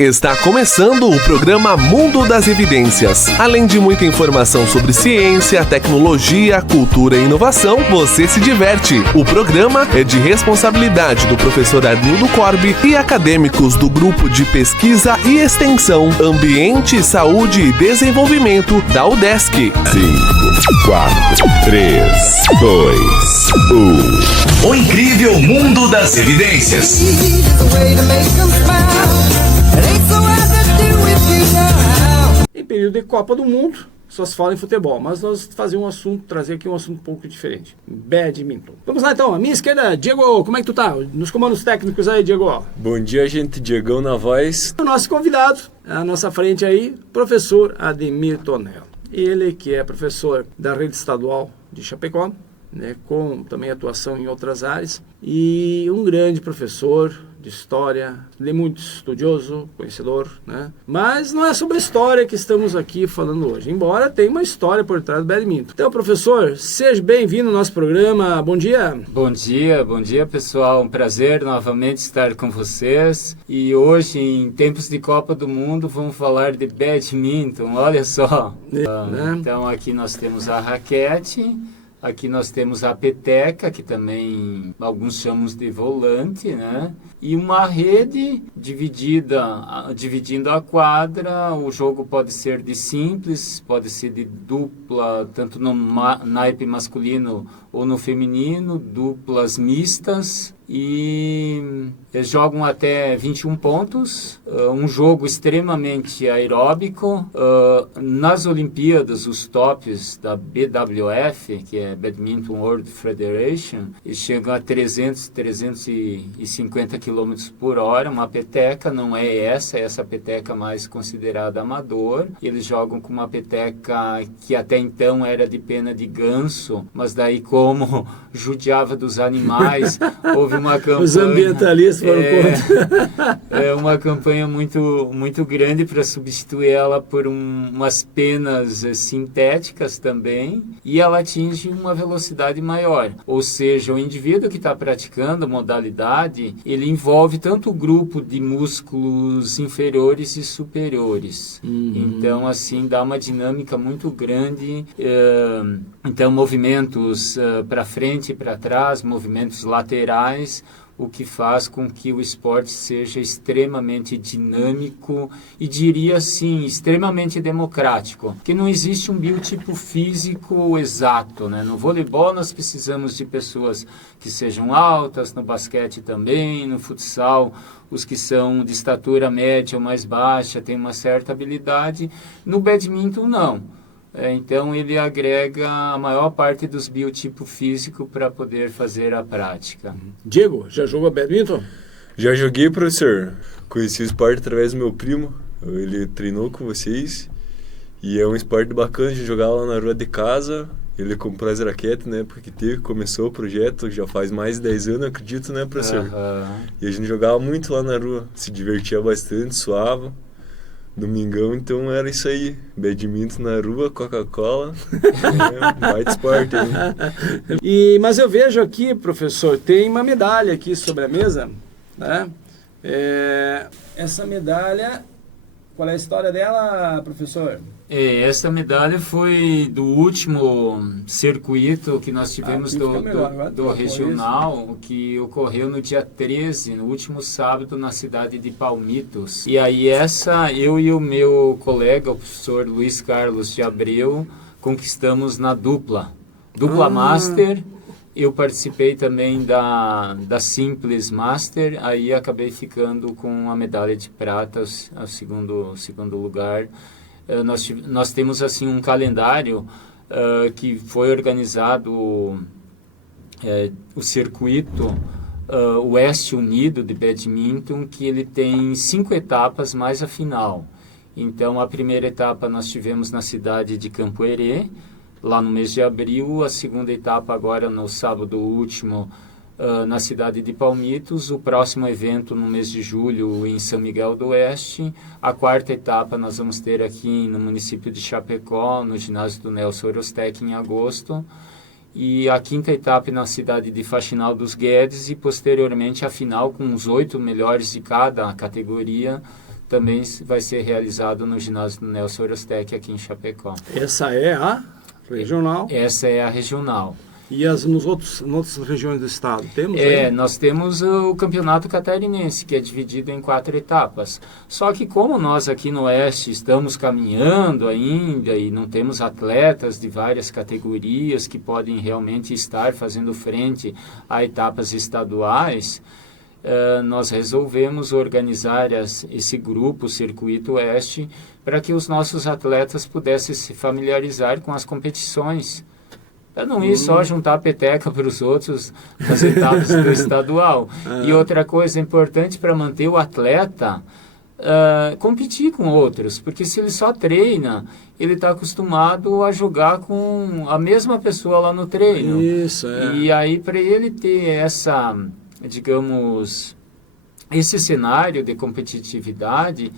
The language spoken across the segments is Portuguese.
Está começando o programa Mundo das Evidências. Além de muita informação sobre ciência, tecnologia, cultura e inovação, você se diverte. O programa é de responsabilidade do professor Arnildo Corbi e acadêmicos do Grupo de Pesquisa e Extensão, Ambiente, Saúde e Desenvolvimento da UDESC. 5, 4, 3, 2, 1. O incrível mundo das evidências. Em período de Copa do Mundo, só se fala em futebol, mas nós trazer aqui um assunto um pouco diferente. Badminton. Vamos lá então, à minha esquerda, Diego, como é que tu tá? Nos comandos técnicos aí, Diego. Bom dia, gente, Diegão na voz. O nosso convidado, à nossa frente aí, professor Ademir Tonello. Ele que é professor da rede estadual de Chapecó, né, com também atuação em outras áreas, e um grande professor de história, ele é muito estudioso, conhecedor, né? Mas não é sobre história que estamos aqui falando hoje, embora tenha uma história por trás do badminton. Então, professor, seja bem-vindo ao nosso programa, bom dia. Bom dia pessoal, um prazer novamente estar com vocês, e hoje em tempos de Copa do Mundo vamos falar de badminton, olha só. Então aqui nós temos a raquete. Aqui nós temos a peteca, que também alguns chamam de volante, né? E uma rede dividindo a quadra. O jogo pode ser de simples, pode ser de dupla, tanto no naipe masculino ou no feminino, duplas mistas. E eles jogam até 21 pontos, um jogo extremamente aeróbico. Nas Olimpíadas, os tops da BWF, que é Badminton World Federation, eles chegam a 350 km por hora. Uma peteca não é essa peteca mais considerada amador. Eles jogam com uma peteca que até então era de pena de ganso, mas daí como judiava dos animais, houve uma campanha... Os ambientalistas foram contra. É uma campanha muito grande para substituir ela por umas penas sintéticas também, e ela atinge uma velocidade maior. Ou seja, o indivíduo que está praticando a modalidade, ele envolve tanto o grupo de músculos inferiores e superiores. Então, assim, dá uma dinâmica muito grande. Então, movimentos para frente e para trás, movimentos laterais, o que faz com que o esporte seja extremamente dinâmico e, diria assim, extremamente democrático, porque não existe um biotipo físico exato, né? No voleibol nós precisamos de pessoas que sejam altas, no basquete também, no futsal os que são de estatura média ou mais baixa têm uma certa habilidade, no badminton não. Então ele agrega a maior parte dos biotipos físicos para poder fazer a prática. Diego, já jogou badminton? Já joguei, professor. Conheci o esporte através do meu primo. Ele treinou com vocês. E é um esporte bacana de jogar lá na rua de casa. Ele comprou as raquetes na época que teve, começou o projeto, já faz mais de 10 anos, acredito, né, professor? E a gente jogava muito lá na rua, se divertia bastante, suava. Domingão, então era isso aí. Badminton na rua, Coca-Cola. Baita esporte, hein? Mas eu vejo aqui, professor, tem uma medalha aqui sobre a mesa, né? Essa medalha, qual é a história dela, professor? Essa medalha foi do último circuito que nós tivemos do regional, que ocorreu no dia 13, no último sábado, na cidade de Palmitos. E aí eu e o meu colega, o professor Luiz Carlos de Abreu, conquistamos na dupla Master. Eu participei também da Simples Master, aí acabei ficando com a medalha de prata, ao segundo lugar. Nós temos assim um calendário que foi organizado o circuito Oeste Unido de badminton, que ele tem 5 etapas mais a final. Então a primeira etapa nós tivemos na cidade de Campo Herê, lá no mês de abril. A segunda etapa agora no sábado último na cidade de Palmitos, o próximo evento no mês de julho em São Miguel do Oeste. A quarta etapa nós vamos ter aqui no município de Chapecó, no ginásio do Nelson Orostec, em agosto. E a quinta etapa na cidade de Faxinal dos Guedes, e posteriormente a final com os 8 melhores de cada categoria também vai ser realizado no ginásio do Nelson Orostec aqui em Chapecó. Essa é a regional. Essa é a regional. E nas outras regiões do estado? Temos aí? Nós temos o campeonato catarinense, que é dividido em 4 etapas. Só que como nós aqui no Oeste estamos caminhando ainda e não temos atletas de várias categorias que podem realmente estar fazendo frente a etapas estaduais, nós resolvemos organizar esse grupo, o Circuito Oeste, para que os nossos atletas pudessem se familiarizar com as competições. Para não ir só juntar a peteca para os outros nas etapas do estadual. E outra coisa importante para manter o atleta, competir com outros. Porque se ele só treina, ele está acostumado a jogar com a mesma pessoa lá no treino. Isso, E aí, para ele ter esse cenário de competitividade,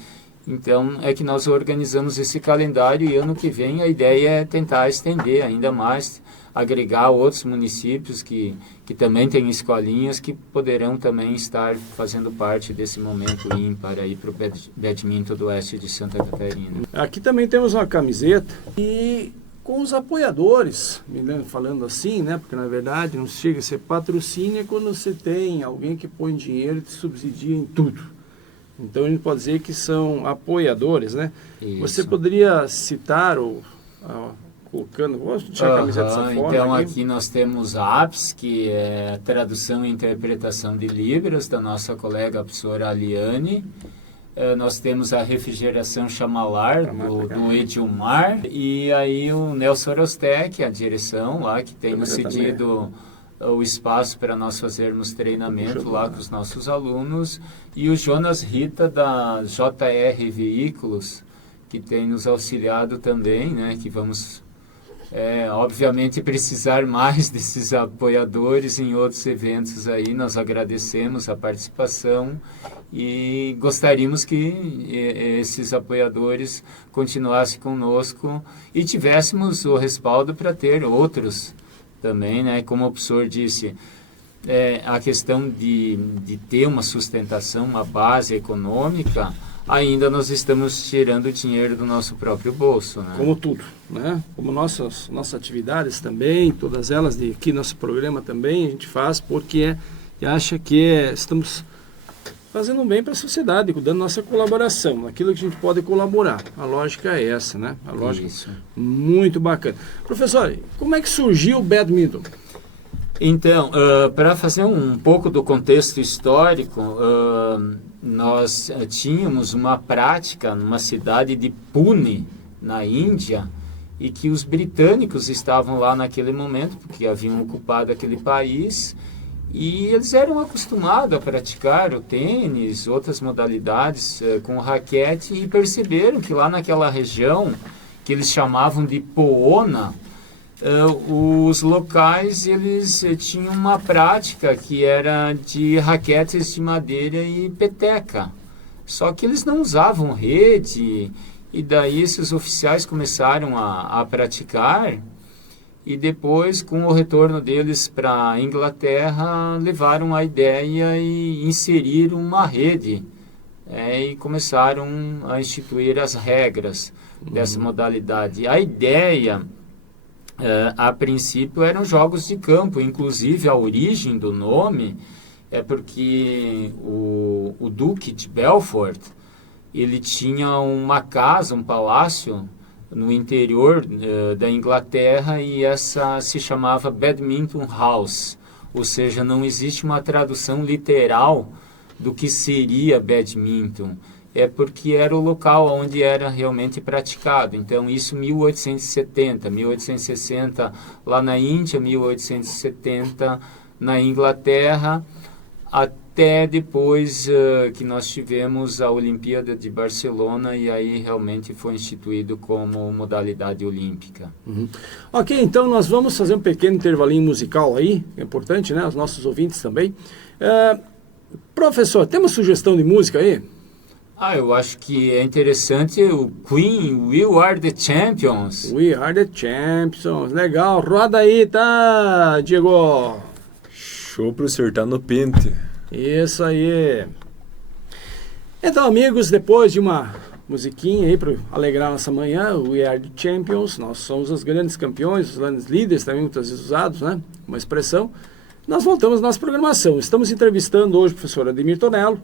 então é que nós organizamos esse calendário e ano que vem a ideia é tentar estender ainda mais, agregar outros municípios que também têm escolinhas que poderão também estar fazendo parte desse momento ímpar aí para o badminton do oeste de Santa Catarina. Aqui também temos uma camiseta e com os apoiadores, falando assim, né? Porque na verdade não chega a ser patrocínio é quando você tem alguém que põe dinheiro e te subsidia em tudo. Então a gente pode dizer que são apoiadores, né? Isso. Você poderia citar colocando, vou deixar a camiseta dessa forma. Então aqui nós temos a APS, que é Tradução e Interpretação de Libras, da nossa colega a professora Aliane. Nós temos a Refrigeração Chamalar, do Edilmar. E aí o Nelson Orostec, a direção lá, que tem nos cedido o espaço para nós fazermos treinamento lá com os nossos alunos. E o Jonas Rita, da JR Veículos, que tem nos auxiliado também, né, que vamos... obviamente precisar mais desses apoiadores em outros eventos aí. Nós agradecemos a participação e gostaríamos que esses apoiadores continuassem conosco e tivéssemos o respaldo para ter outros também, né? Como o professor disse, a questão de ter uma sustentação, uma base econômica, ainda nós estamos tirando dinheiro do nosso próprio bolso, né? Como tudo, né? Como nossas atividades também, todas elas de aqui nosso programa também a gente faz porque acha que estamos fazendo um bem para a sociedade, dando nossa colaboração, naquilo que a gente pode colaborar. A lógica é essa, né? A lógica muito bacana. Professor, como é que surgiu o badminton? Então, para fazer um pouco do contexto histórico, nós tínhamos uma prática numa cidade de Pune, na Índia, e que os britânicos estavam lá naquele momento, porque haviam ocupado aquele país, e eles eram acostumados a praticar o tênis, outras modalidades com raquete, e perceberam que lá naquela região, que eles chamavam de Poona, os locais eles tinham uma prática que era de raquetes de madeira e peteca. Só que eles não usavam rede, e daí esses oficiais começaram a praticar, e depois, com o retorno deles para a Inglaterra, levaram a ideia e inseriram uma rede, e começaram a instituir as regras dessa modalidade. A ideia... a princípio eram jogos de campo, inclusive a origem do nome é porque o Duque de Belfort, ele tinha uma casa, um palácio no interior da Inglaterra, e essa se chamava Badminton House, ou seja, não existe uma tradução literal do que seria badminton. É porque era o local onde era realmente praticado. Então, isso 1870, 1860 lá na Índia, 1870 na Inglaterra, até depois que nós tivemos a Olimpíada de Barcelona, e aí realmente foi instituído como modalidade olímpica. Ok, então nós vamos fazer um pequeno intervalinho musical aí, é importante, né? Os nossos ouvintes também. Professor, tem uma sugestão de música aí? Eu acho que é interessante o Queen, We Are The Champions. We Are The Champions, legal. Roda aí, tá, Diego? Show, professor, tá no pente. Isso aí. Então, amigos, depois de uma musiquinha aí para alegrar nossa manhã, We Are the Champions, nós somos os grandes campeões, os grandes líderes, também muitas vezes usados, né? Uma expressão. Nós voltamos à nossa programação. Estamos entrevistando hoje o professor Ademir Tonello,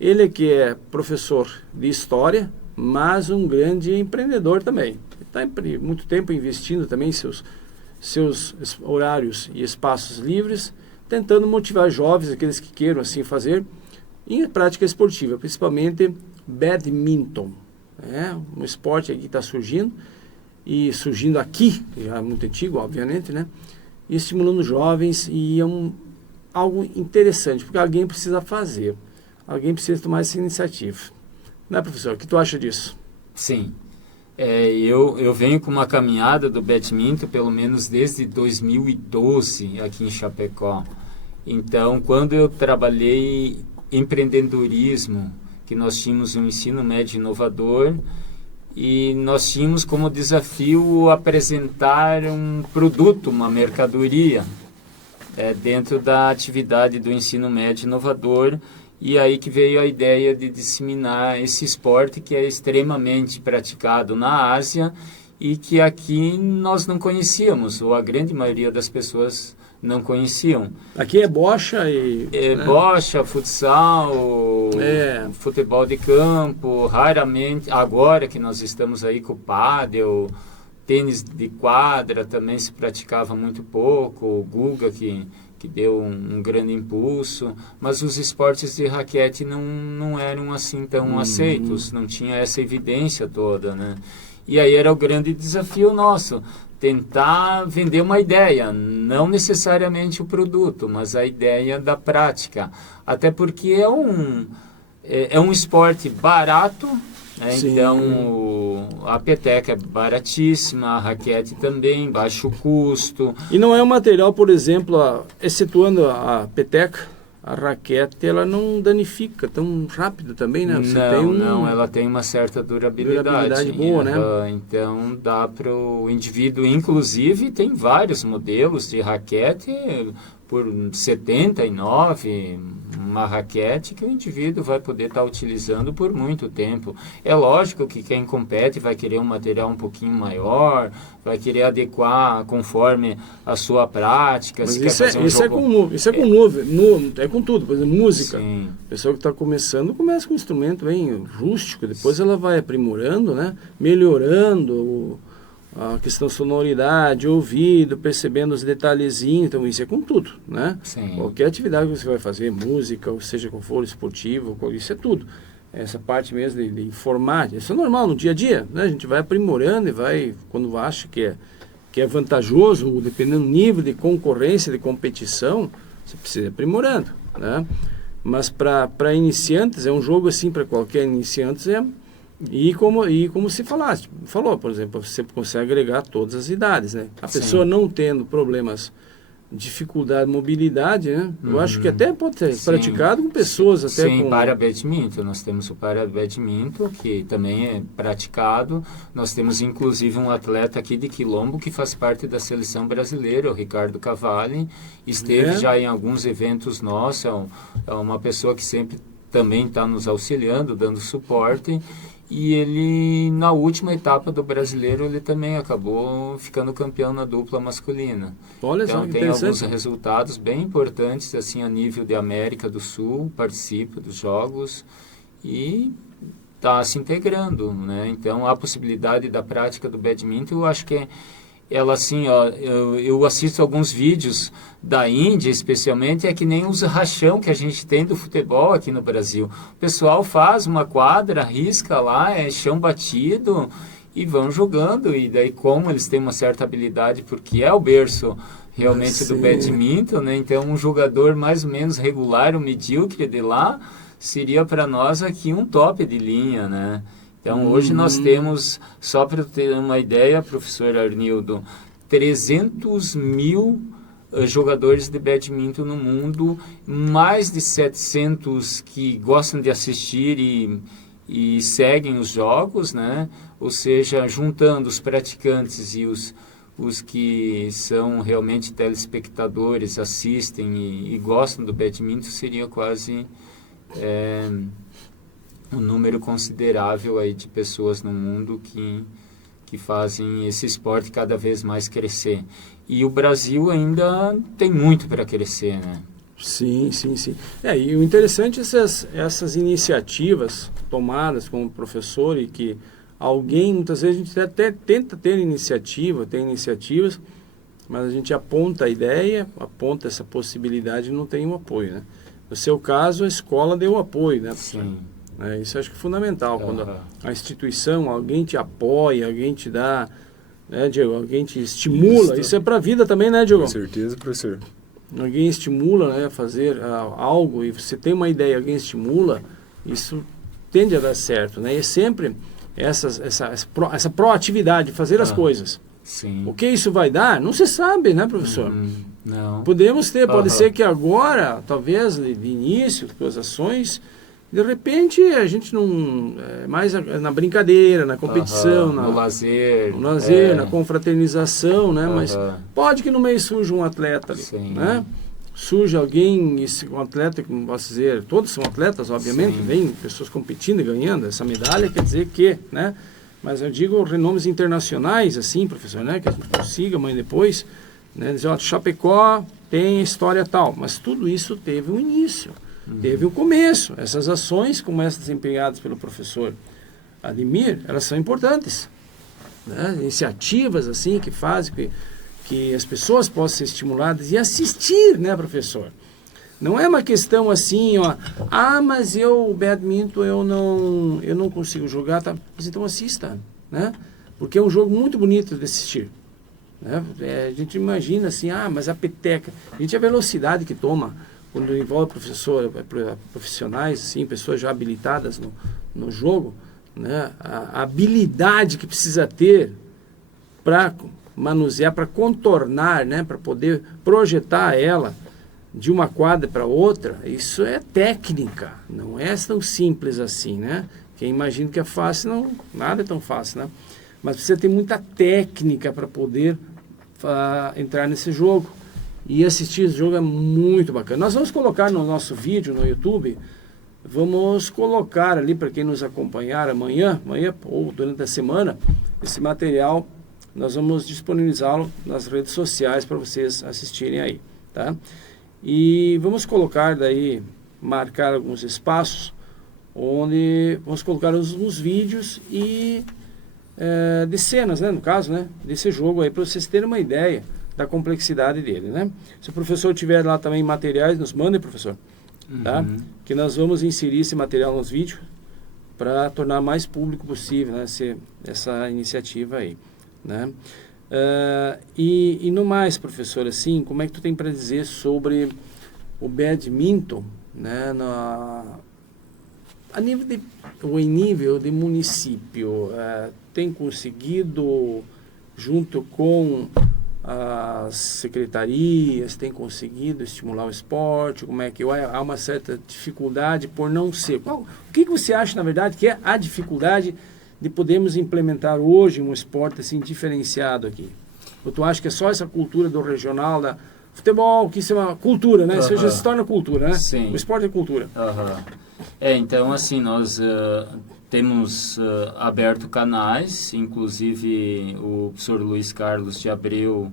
ele que é professor de História, mas um grande empreendedor também. Está muito tempo investindo também em seus horários e espaços livres, tentando motivar jovens, aqueles que queiram assim fazer, em prática esportiva, principalmente badminton. É um esporte que está surgindo, e surgindo aqui, já é muito antigo, obviamente, né? E estimulando jovens, e é algo interessante, porque alguém precisa fazer, alguém precisa tomar essa iniciativa. Né, professor? O que tu acha disso? Sim. Eu venho com uma caminhada do badminton, pelo menos desde 2012, aqui em Chapecó. Então, quando eu trabalhei empreendedorismo, que nós tínhamos um ensino médio inovador, e nós tínhamos como desafio apresentar um produto, uma mercadoria, dentro da atividade do ensino médio inovador, e aí que veio a ideia de disseminar esse esporte que é extremamente praticado na Ásia e que aqui nós não conhecíamos, ou a grande maioria das pessoas não conheciam. Aqui é bocha e... bocha, futsal, futebol de campo, raramente, agora que nós estamos aí com o pádel, tênis de quadra também se praticava muito pouco, o Guga que deu um grande impulso, mas os esportes de raquete não eram assim tão aceitos, não tinha essa evidência toda, né? E aí era o grande desafio nosso, tentar vender uma ideia, não necessariamente o produto, mas a ideia da prática. Até porque é um esporte barato, né? Então a peteca é baratíssima, a raquete também, baixo custo. E não é um material, por exemplo, excetuando a peteca, a raquete, ela não danifica tão rápido também, né? Não, ela tem uma certa durabilidade boa, né? Então dá para o indivíduo, inclusive tem vários modelos de raquete por R$79, uma raquete que o indivíduo vai poder estar utilizando por muito tempo. É lógico que quem compete vai querer um material um pouquinho maior, vai querer adequar conforme a sua prática. Mas se isso, quer fazer isso é com nuvem, é com tudo, por exemplo, música. Sim. A pessoa que está começando, começa com um instrumento bem rústico, depois ela vai aprimorando, né? Melhorando a questão da sonoridade, ouvido, percebendo os detalhezinhos, então isso é com tudo, né? Sim. Qualquer atividade que você vai fazer, música, ou seja qual for, esportivo, isso é tudo. Essa parte mesmo de informar, isso é normal no dia a dia, né? A gente vai aprimorando e vai, quando acha que é vantajoso, dependendo do nível de concorrência, de competição, você precisa ir aprimorando, né? Mas para iniciantes, é um jogo assim, para qualquer iniciante, E como se falou, por exemplo, você consegue agregar todas as idades, né? A pessoa não tendo problemas, dificuldade, mobilidade, né? Eu acho que até pode ser praticado com pessoas até com... Sim, para badminton, nós temos o para badminton, que também é praticado. Nós temos inclusive um atleta aqui de Quilombo que faz parte da seleção brasileira, o Ricardo Cavalli, esteve já em alguns eventos nossos, é uma pessoa que sempre também está nos auxiliando, dando suporte. E ele, na última etapa do brasileiro, ele também acabou ficando campeão na dupla masculina. Olha então só, tem alguns resultados bem importantes, assim, a nível de América do Sul, participa dos jogos e está se integrando, né? Então a possibilidade da prática do badminton, eu acho que ela assim, ó, eu assisto alguns vídeos da Índia, especialmente, é que nem os rachão que a gente tem do futebol aqui no Brasil. O pessoal faz uma quadra, risca lá, é chão batido e vão jogando. E daí, como eles têm uma certa habilidade, porque é o berço realmente do badminton, né? Então, um jogador mais ou menos regular, um medíocre de lá, seria para nós aqui um top de linha, né? Então, hoje nós temos, só para ter uma ideia, professor Arnildo, 300 mil jogadores de badminton no mundo, mais de 700 que gostam de assistir e seguem os jogos, né? Ou seja, juntando os praticantes e os que são realmente telespectadores, assistem e gostam do badminton, seria quase um número considerável aí de pessoas no mundo que fazem esse esporte cada vez mais crescer. E o Brasil ainda tem muito para crescer, né? Sim. E o interessante é essas iniciativas tomadas como professor e que muitas vezes a gente até tenta tem iniciativas, mas a gente aponta a ideia, aponta essa possibilidade e não tem um apoio, né? No seu caso, a escola deu apoio, né? Sim. Isso acho que é fundamental, quando a instituição, alguém te apoia, alguém te dá, né, Diego? Alguém te estimula, isso é para a vida também, né, Diego? Com certeza, professor. Alguém estimula, né, a fazer algo, e você tem uma ideia, alguém estimula, isso tende a dar certo, né? E sempre essa proatividade, fazer as coisas. Sim. O que isso vai dar, não se sabe, né, professor? Não. Pode ser que agora, talvez, de início, com as ações, de repente a gente não... mais na brincadeira, na competição, no lazer. No lazer, na confraternização, né? Mas pode que no meio surja um atleta ali, Sim. né? Surge alguém, um atleta, como posso dizer, todos são atletas, obviamente, Sim. vem pessoas competindo e ganhando essa medalha, quer dizer que, né? Mas eu digo renomes internacionais, assim, professor, né? Que a gente consiga amanhã depois, né? Dizer, ó, Chapecó tem história tal, mas tudo isso teve um início. Teve um começo. Essas ações, como essas desempenhadas pelo professor Ademir, elas são importantes, né? Iniciativas assim que fazem que as pessoas possam ser estimuladas e assistir, né, professor? Não é uma questão assim, ó, mas o badminton eu não consigo jogar, tá? Mas então assista, né? Porque é um jogo muito bonito de assistir, né? A gente imagina assim, mas a peteca, a velocidade que toma quando envolve profissionais, assim, pessoas já habilitadas no jogo, né? A habilidade que precisa ter para manusear, para contornar, né? Para poder projetar ela de uma quadra para outra, isso é técnica, não é tão simples assim, né? Quem imagina que é fácil, nada é tão fácil, né? Mas precisa ter muita técnica para poder entrar nesse jogo. E assistir esse jogo é muito bacana. Nós vamos colocar no nosso vídeo no YouTube, vamos colocar ali para quem nos acompanhar amanhã ou durante a semana, esse material, nós vamos disponibilizá-lo nas redes sociais para vocês assistirem aí, tá? E vamos colocar daí, marcar alguns espaços, onde vamos colocar uns vídeos e de cenas, né, no caso, né, desse jogo aí, para vocês terem uma ideia da complexidade dele, né? Se o professor tiver lá também materiais, nos mande, professor, tá? Que nós vamos inserir esse material nos vídeos para tornar mais público possível, né, essa iniciativa aí, né? E no mais, professor, assim, como é que tu tem para dizer sobre o badminton, né, em nível de município, tem conseguido, junto com as secretarias, tem conseguido estimular o esporte? Como é que há uma certa dificuldade por não ser? O que você acha, na verdade, que é a dificuldade de podermos implementar hoje um esporte assim diferenciado aqui? Ou tu acha que é só essa cultura do regional, da futebol, que isso é uma cultura, né? Isso já se torna cultura, né? Sim. O esporte é cultura. Então, assim, nós temos aberto canais, inclusive o professor Luiz Carlos de Abreu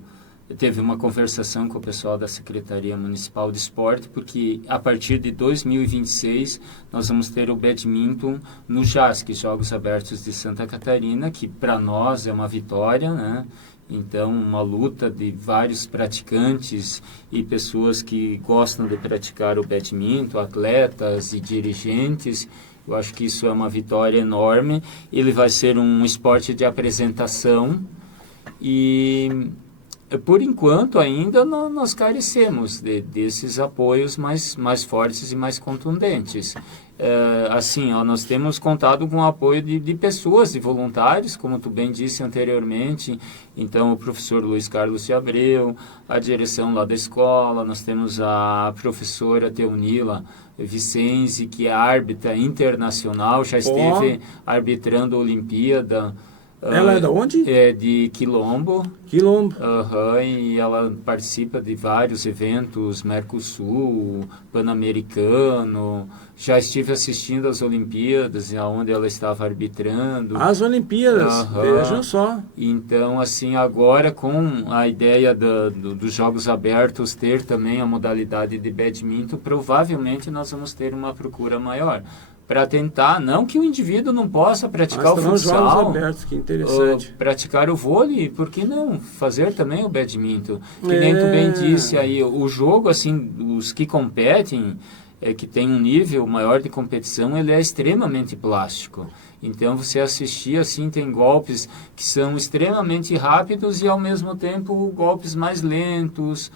teve uma conversação com o pessoal da Secretaria Municipal de Esporte, porque a partir de 2026 nós vamos ter o badminton no JASC, Jogos Abertos de Santa Catarina, que para nós é uma vitória, né? Então, uma luta de vários praticantes e pessoas que gostam de praticar o badminton, atletas e dirigentes. Eu acho que isso é uma vitória enorme. Ele vai ser um esporte de apresentação e, por enquanto, ainda nós carecemos desses apoios mais fortes e mais contundentes. Nós temos contado com o apoio de pessoas, de voluntários, como tu bem disse anteriormente. Então, o professor Luiz Carlos de Abreu, a direção lá da escola, nós temos a professora Teunila Vicenzi, que é árbitra internacional, já esteve arbitrando a Olimpíada Ela é da onde? É de Quilombo. Quilombo. E ela participa de vários eventos, Mercosul, Pan-Americano. Já estive assistindo às Olimpíadas, onde ela estava arbitrando. As Olimpíadas, vejam só. Então, assim, agora com a ideia dos Jogos Abertos ter também a modalidade de badminton, provavelmente nós vamos ter uma procura maior. Para tentar, não que o indivíduo não possa praticar o futsal, jogos abertos, que interessante. Praticar o vôlei, por que não fazer também o badminton? Que nem tu bem disse aí, o jogo, assim, os que competem, que tem um nível maior de competição, ele é extremamente plástico. Então, você assistir, assim, tem golpes que são extremamente rápidos e, ao mesmo tempo, golpes mais lentos,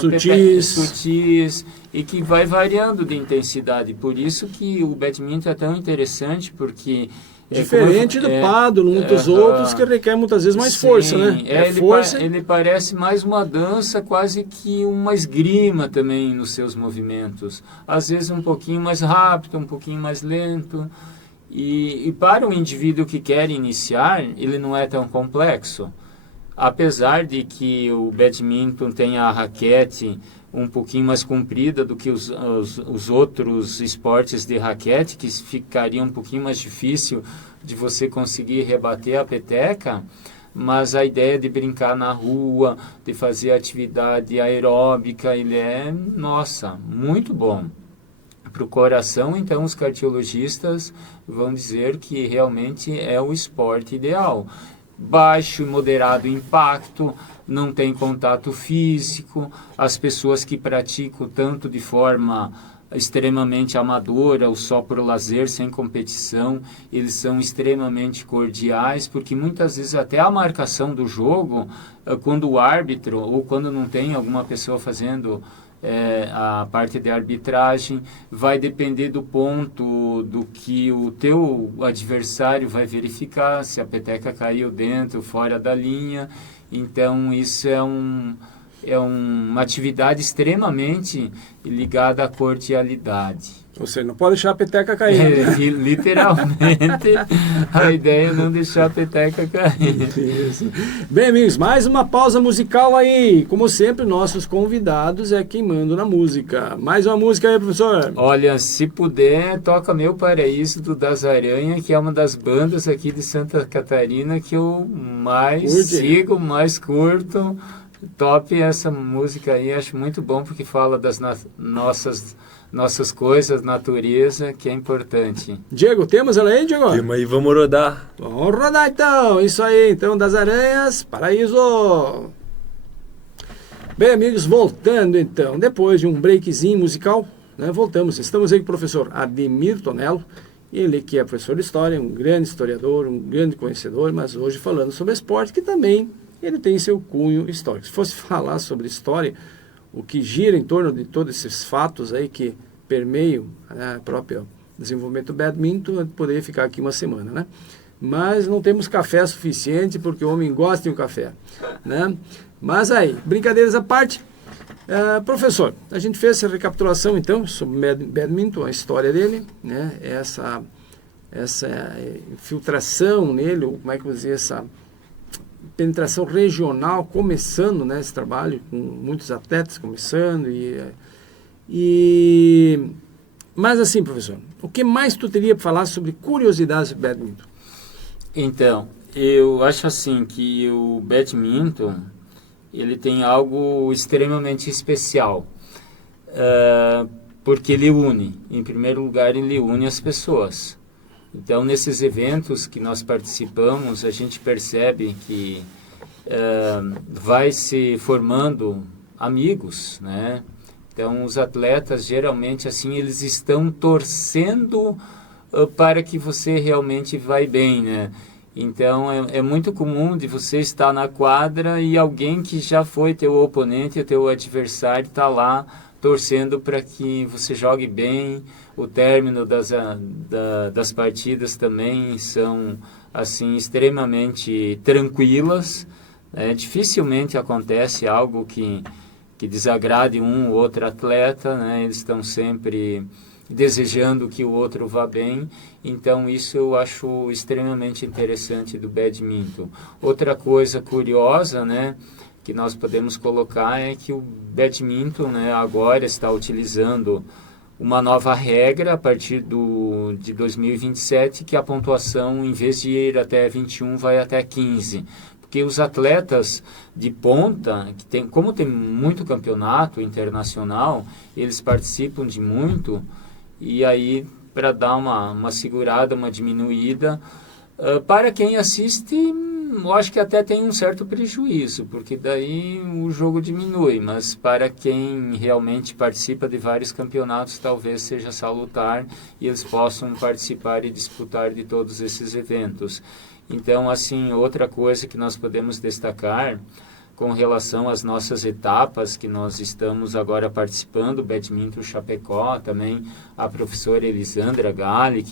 sutis, e que vai variando de intensidade. Por isso que o badminton é tão interessante, porque... Diferente do pádel, muitos outros que requer muitas vezes mais força, né? Ele parece mais uma dança, quase que uma esgrima também nos seus movimentos. Às vezes um pouquinho mais rápido, um pouquinho mais lento. E para o indivíduo que quer iniciar, ele não é tão complexo. Apesar de que o badminton tem a raquete um pouquinho mais comprida do que os outros esportes de raquete, que ficaria um pouquinho mais difícil de você conseguir rebater a peteca, mas a ideia de brincar na rua, de fazer atividade aeróbica, ele é, muito bom. Para o coração, então, os cardiologistas vão dizer que realmente é o esporte ideal. Baixo e moderado impacto, não tem contato físico, as pessoas que praticam tanto de forma extremamente amadora ou só por lazer, sem competição, eles são extremamente cordiais, porque muitas vezes até a marcação do jogo, quando o árbitro ou quando não tem alguma pessoa fazendo a parte de arbitragem, vai depender do ponto do que o teu adversário vai verificar, se a peteca caiu dentro, fora da linha. Então isso é uma atividade extremamente ligada à cordialidade. Ou seja, não pode deixar a peteca cair. Literalmente, a ideia é não deixar a peteca cair. Isso. Bem, amigos, mais uma pausa musical aí. Como sempre, nossos convidados é quem manda na música. Mais uma música aí, professor. Olha, se puder, toca Meu Paraíso do Das Aranha, que é uma das bandas aqui de Santa Catarina que eu mais sigo, mais curto. Top essa música aí, acho muito bom porque fala das nossas coisas, natureza, que é importante. Diego, temos ela aí, Diego? Temos aí, vamos rodar. Vamos rodar então, isso aí, então, Das Aranhas, Paraíso. Bem, amigos, voltando então, depois de um breakzinho musical, né, voltamos. Estamos aí com o professor Ademir Tonello, ele que é professor de História, um grande historiador, um grande conhecedor, mas hoje falando sobre esporte, que também ele tem seu cunho histórico. Se fosse falar sobre história, o que gira em torno de todos esses fatos aí que permeiam a própria desenvolvimento do badminton, poderia ficar aqui uma semana, né? Mas não temos café suficiente, porque o homem gosta de um café, né? Mas aí, brincadeiras à parte, professor, a gente fez essa recapitulação, então, sobre badminton, a história dele, né? Essa infiltração nele, ou como é que eu vou dizer, essa penetração regional, começando, né, esse trabalho, com muitos atletas começando, mas assim, professor, o que mais tu teria para falar sobre curiosidades do badminton? Então, eu acho assim que o badminton, ele tem algo extremamente especial, porque ele une, em primeiro lugar, ele une as pessoas. Então, nesses eventos que nós participamos, a gente percebe que vai se formando amigos, né? Então, os atletas, geralmente, assim, eles estão torcendo para que você realmente vai bem, né? Então, é muito comum de você estar na quadra e alguém que já foi teu oponente, teu adversário, está lá torcendo para que você jogue bem. O término das partidas também são assim extremamente tranquilas. Dificilmente acontece algo que desagrade um ou outro atleta, né? Eles estão sempre desejando que o outro vá bem. Então isso eu acho extremamente interessante do badminton. Outra coisa curiosa, né, que nós podemos colocar é que o badminton, né, agora está utilizando uma nova regra a partir de 2027, que a pontuação, em vez de ir até 21, vai até 15. Porque os atletas de ponta, como tem muito campeonato internacional, eles participam de muito, e aí, para dar uma segurada, uma diminuída, para quem assiste, eu acho que até tem um certo prejuízo, porque daí o jogo diminui, mas para quem realmente participa de vários campeonatos, talvez seja salutar e eles possam participar e disputar de todos esses eventos. Então, assim, outra coisa que nós podemos destacar com relação às nossas etapas que nós estamos agora participando, Badminton Chapecó, também a professora Elisandra Galli,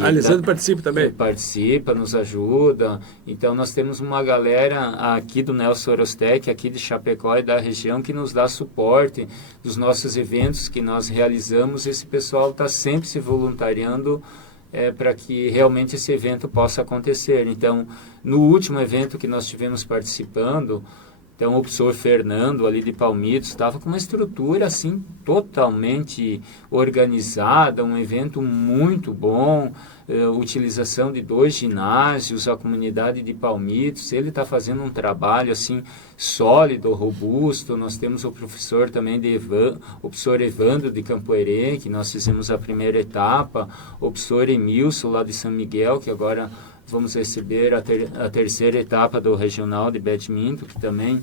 a Elisandra participa também? Participa, nos ajuda. Então, nós temos uma galera aqui do Nelson Orostec, aqui de Chapecó e da região, que nos dá suporte dos nossos eventos que nós realizamos. Esse pessoal está sempre se voluntariando para que realmente esse evento possa acontecer. Então, no último evento que nós tivemos participando, então o professor Fernando, ali de Palmitos, estava com uma estrutura assim totalmente organizada, um evento muito bom, utilização de 2 ginásios, a comunidade de Palmitos, ele está fazendo um trabalho assim sólido, robusto. Nós temos o professor também o professor Evandro de Campoerê, que nós fizemos a primeira etapa, o professor Emilson lá de São Miguel, que agora vamos receber a terceira etapa do Regional de Badminton, que também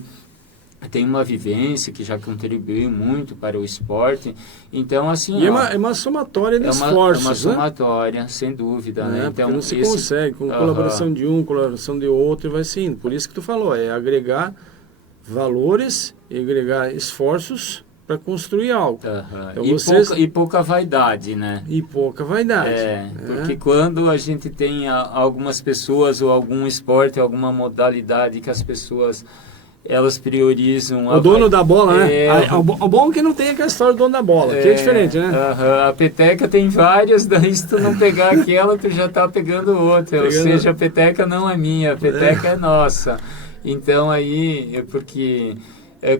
tem uma vivência, que já contribuiu muito para o esporte. Então, assim... E é uma somatória de esforços, é uma somatória, sem dúvida, né? Então, não se consegue, com colaboração de um, colaboração de outro, vai se indo. Por isso que tu falou, é agregar valores e agregar esforços para construir algo. Então, e pouca vaidade, né? E pouca vaidade. Porque quando a gente tem algumas pessoas ou algum esporte, alguma modalidade que as pessoas elas priorizam... O dono da bola, né? O bom é que não tem aquela história do dono da bola, que é diferente, né? A peteca tem várias, daí se tu não pegar aquela, tu já tá pegando outra. Ou seja, a peteca não é minha, a peteca é nossa. Então aí, porque...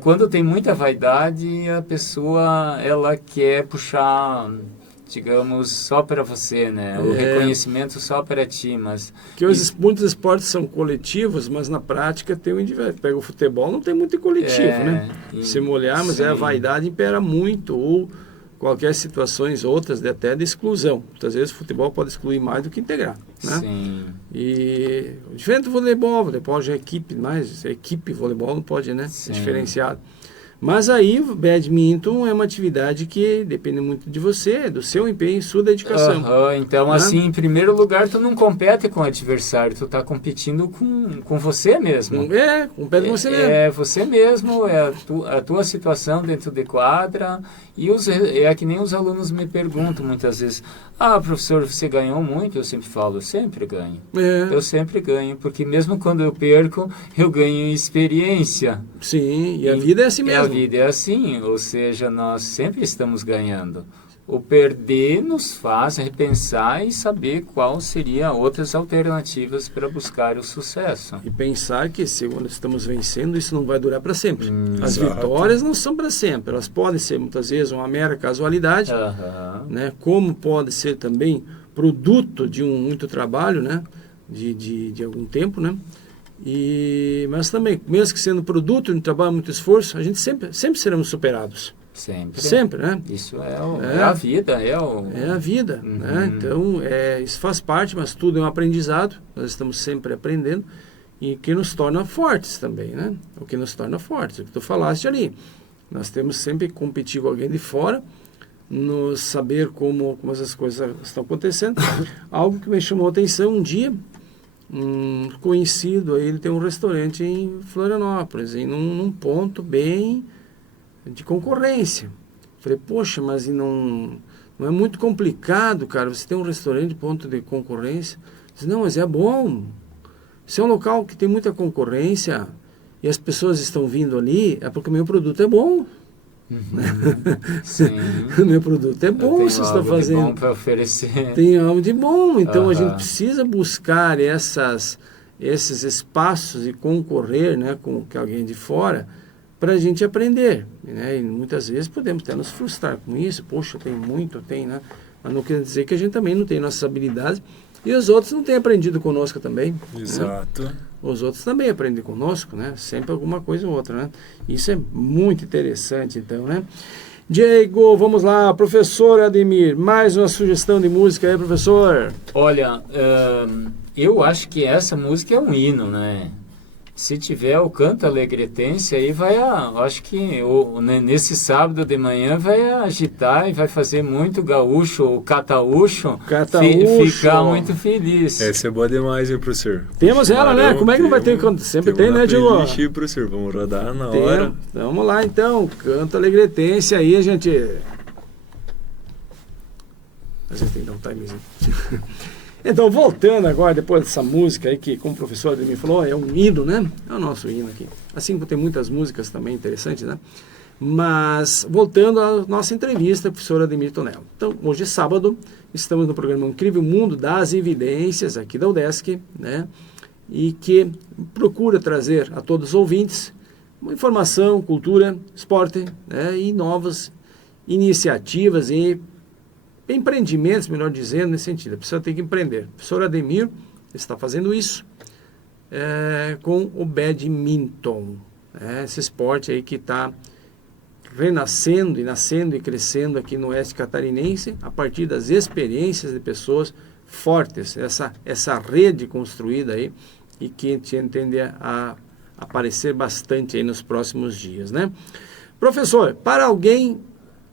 quando tem muita vaidade, a pessoa ela quer puxar, digamos, só para você, né? O reconhecimento só para ti, mas... Que muitos esportes são coletivos, mas na prática tem o indivíduo. Pega o futebol, não tem muito coletivo, né? Se molhar, mas a vaidade impera muito, ou qualquer situações outras, até de exclusão. Muitas vezes o futebol pode excluir mais do que integrar, né? Sim. E diferente do voleibol já é equipe, mas equipe, voleibol não pode, né? Sim. É diferenciado. Mas aí o badminton é uma atividade que depende muito de você, do seu empenho, sua dedicação. Então, assim, em primeiro lugar, tu não compete com o adversário, tu está competindo com você mesmo. Compete com você mesmo. É você mesmo, a tua situação dentro de quadra. E é que nem os alunos me perguntam muitas vezes, professor, você ganhou muito? Eu sempre falo, eu sempre ganho. Eu sempre ganho, porque mesmo quando eu perco, eu ganho experiência. Sim, e a vida é assim mesmo. A vida é assim, ou seja, nós sempre estamos ganhando. O perder nos faz repensar e saber qual seria outras alternativas para buscar o sucesso. E pensar que se quando estamos vencendo, isso não vai durar para sempre. As vitórias não são para sempre. Elas podem ser muitas vezes uma mera casualidade, né? Como pode ser também produto de muito trabalho, né? De algum tempo, né? Mas também, mesmo que sendo produto de um trabalho, muito esforço, a gente sempre seremos superados. Sempre, né? Isso é a vida. É a vida, né? Então, isso faz parte, mas tudo é um aprendizado. Nós estamos sempre aprendendo e que nos torna fortes também, né? O que nos torna fortes, o que tu falaste ali. Nós temos sempre que competir com alguém de fora, nos saber como essas coisas estão acontecendo. Algo que me chamou a atenção um dia, um conhecido, aí ele tem um restaurante em Florianópolis, num ponto bem de concorrência. Falei, poxa, mas não é muito complicado, cara, você tem um restaurante de ponto de concorrência? Disse, não, mas é bom. Se é um local que tem muita concorrência e as pessoas estão vindo ali, é porque o meu produto é bom. Sim. O meu produto é bom, você está fazendo. Tem algo de bom para oferecer. Tem algo de bom, então a gente precisa buscar esses espaços e concorrer, né, com alguém de fora para a gente aprender, né? E muitas vezes podemos até nos frustrar com isso. Poxa, tem muito, né? Mas não quer dizer que a gente também não tem nossas habilidades e os outros não têm aprendido conosco também. Exato. Né? Os outros também aprendem conosco, né? Sempre alguma coisa ou outra, né? Isso é muito interessante, então, né? Diego, vamos lá, professor Ademir, mais uma sugestão de música aí, professor? Olha, eu acho que essa música é um hino, né? Se tiver o canto alegretense, aí acho que nesse sábado de manhã vai agitar e vai fazer muito gaúcho ou cataúcho ficar muito feliz. Essa é boa demais, hein, professor? Temos ela, né? Como é que não vai ter? Sempre tem, né, Diego? Playlist, professor, vamos rodar na hora. Vamos lá, então. Canto alegretense aí, gente. A gente tem que dar um timezinho. Então, voltando agora, depois dessa música aí, que, como o professor Ademir falou, é um hino, né? É o nosso hino aqui. Assim como tem muitas músicas também interessantes, né? Mas, voltando à nossa entrevista, professor Ademir Tonello. Então, hoje é sábado, estamos no programa Incrível Mundo das Evidências, aqui da UDESC, né? E que procura trazer a todos os ouvintes uma informação, cultura, esporte, né? E novas iniciativas e empreendimentos, melhor dizendo, nesse sentido. A pessoa tem que empreender. O professor Ademir está fazendo isso com o badminton. Esse esporte aí que está renascendo e nascendo e crescendo aqui no oeste catarinense a partir das experiências de pessoas fortes. Essa rede construída aí e que a gente tende a aparecer bastante aí nos próximos dias, né? Professor, para alguém,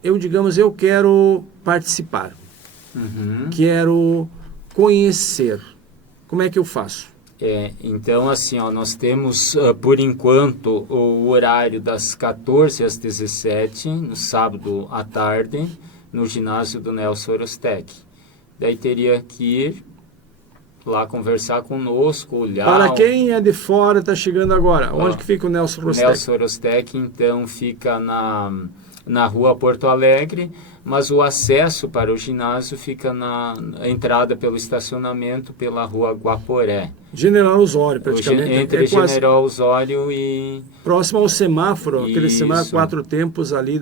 eu quero participar, quero conhecer, como é que eu faço? Então, assim, nós temos, por enquanto, o horário das 14 às 17, no sábado à tarde, no ginásio do Nelson Orostec. Daí teria que ir lá conversar conosco, olhar... Para quem é de fora, está chegando agora, onde que fica o Nelson Orostec? O Nelson Orostec, então, fica na rua Porto Alegre, mas o acesso para o ginásio fica na entrada pelo estacionamento pela rua Guaporé. General Osório, praticamente. Entre General Osório e... Próximo ao semáforo, aquele semáforo 4 tempos ali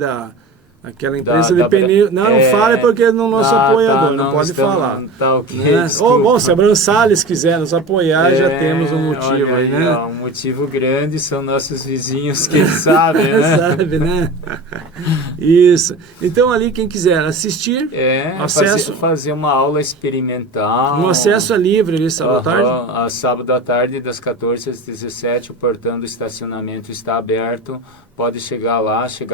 aquela empresa de pneu. Não fale porque é no nosso apoiador, não pode falar. Tá, ok, bom, se a Bran Salles quiser nos apoiar, já temos um motivo aí, né? Um motivo grande, são nossos vizinhos que sabem, né? Sabe, né? Isso. Então ali quem quiser assistir, acesso... fazer uma aula experimental. Um acesso é livre ali, sábado à tarde? Sábado à tarde, das 14 às 17, o portão do estacionamento está aberto. Pode chegar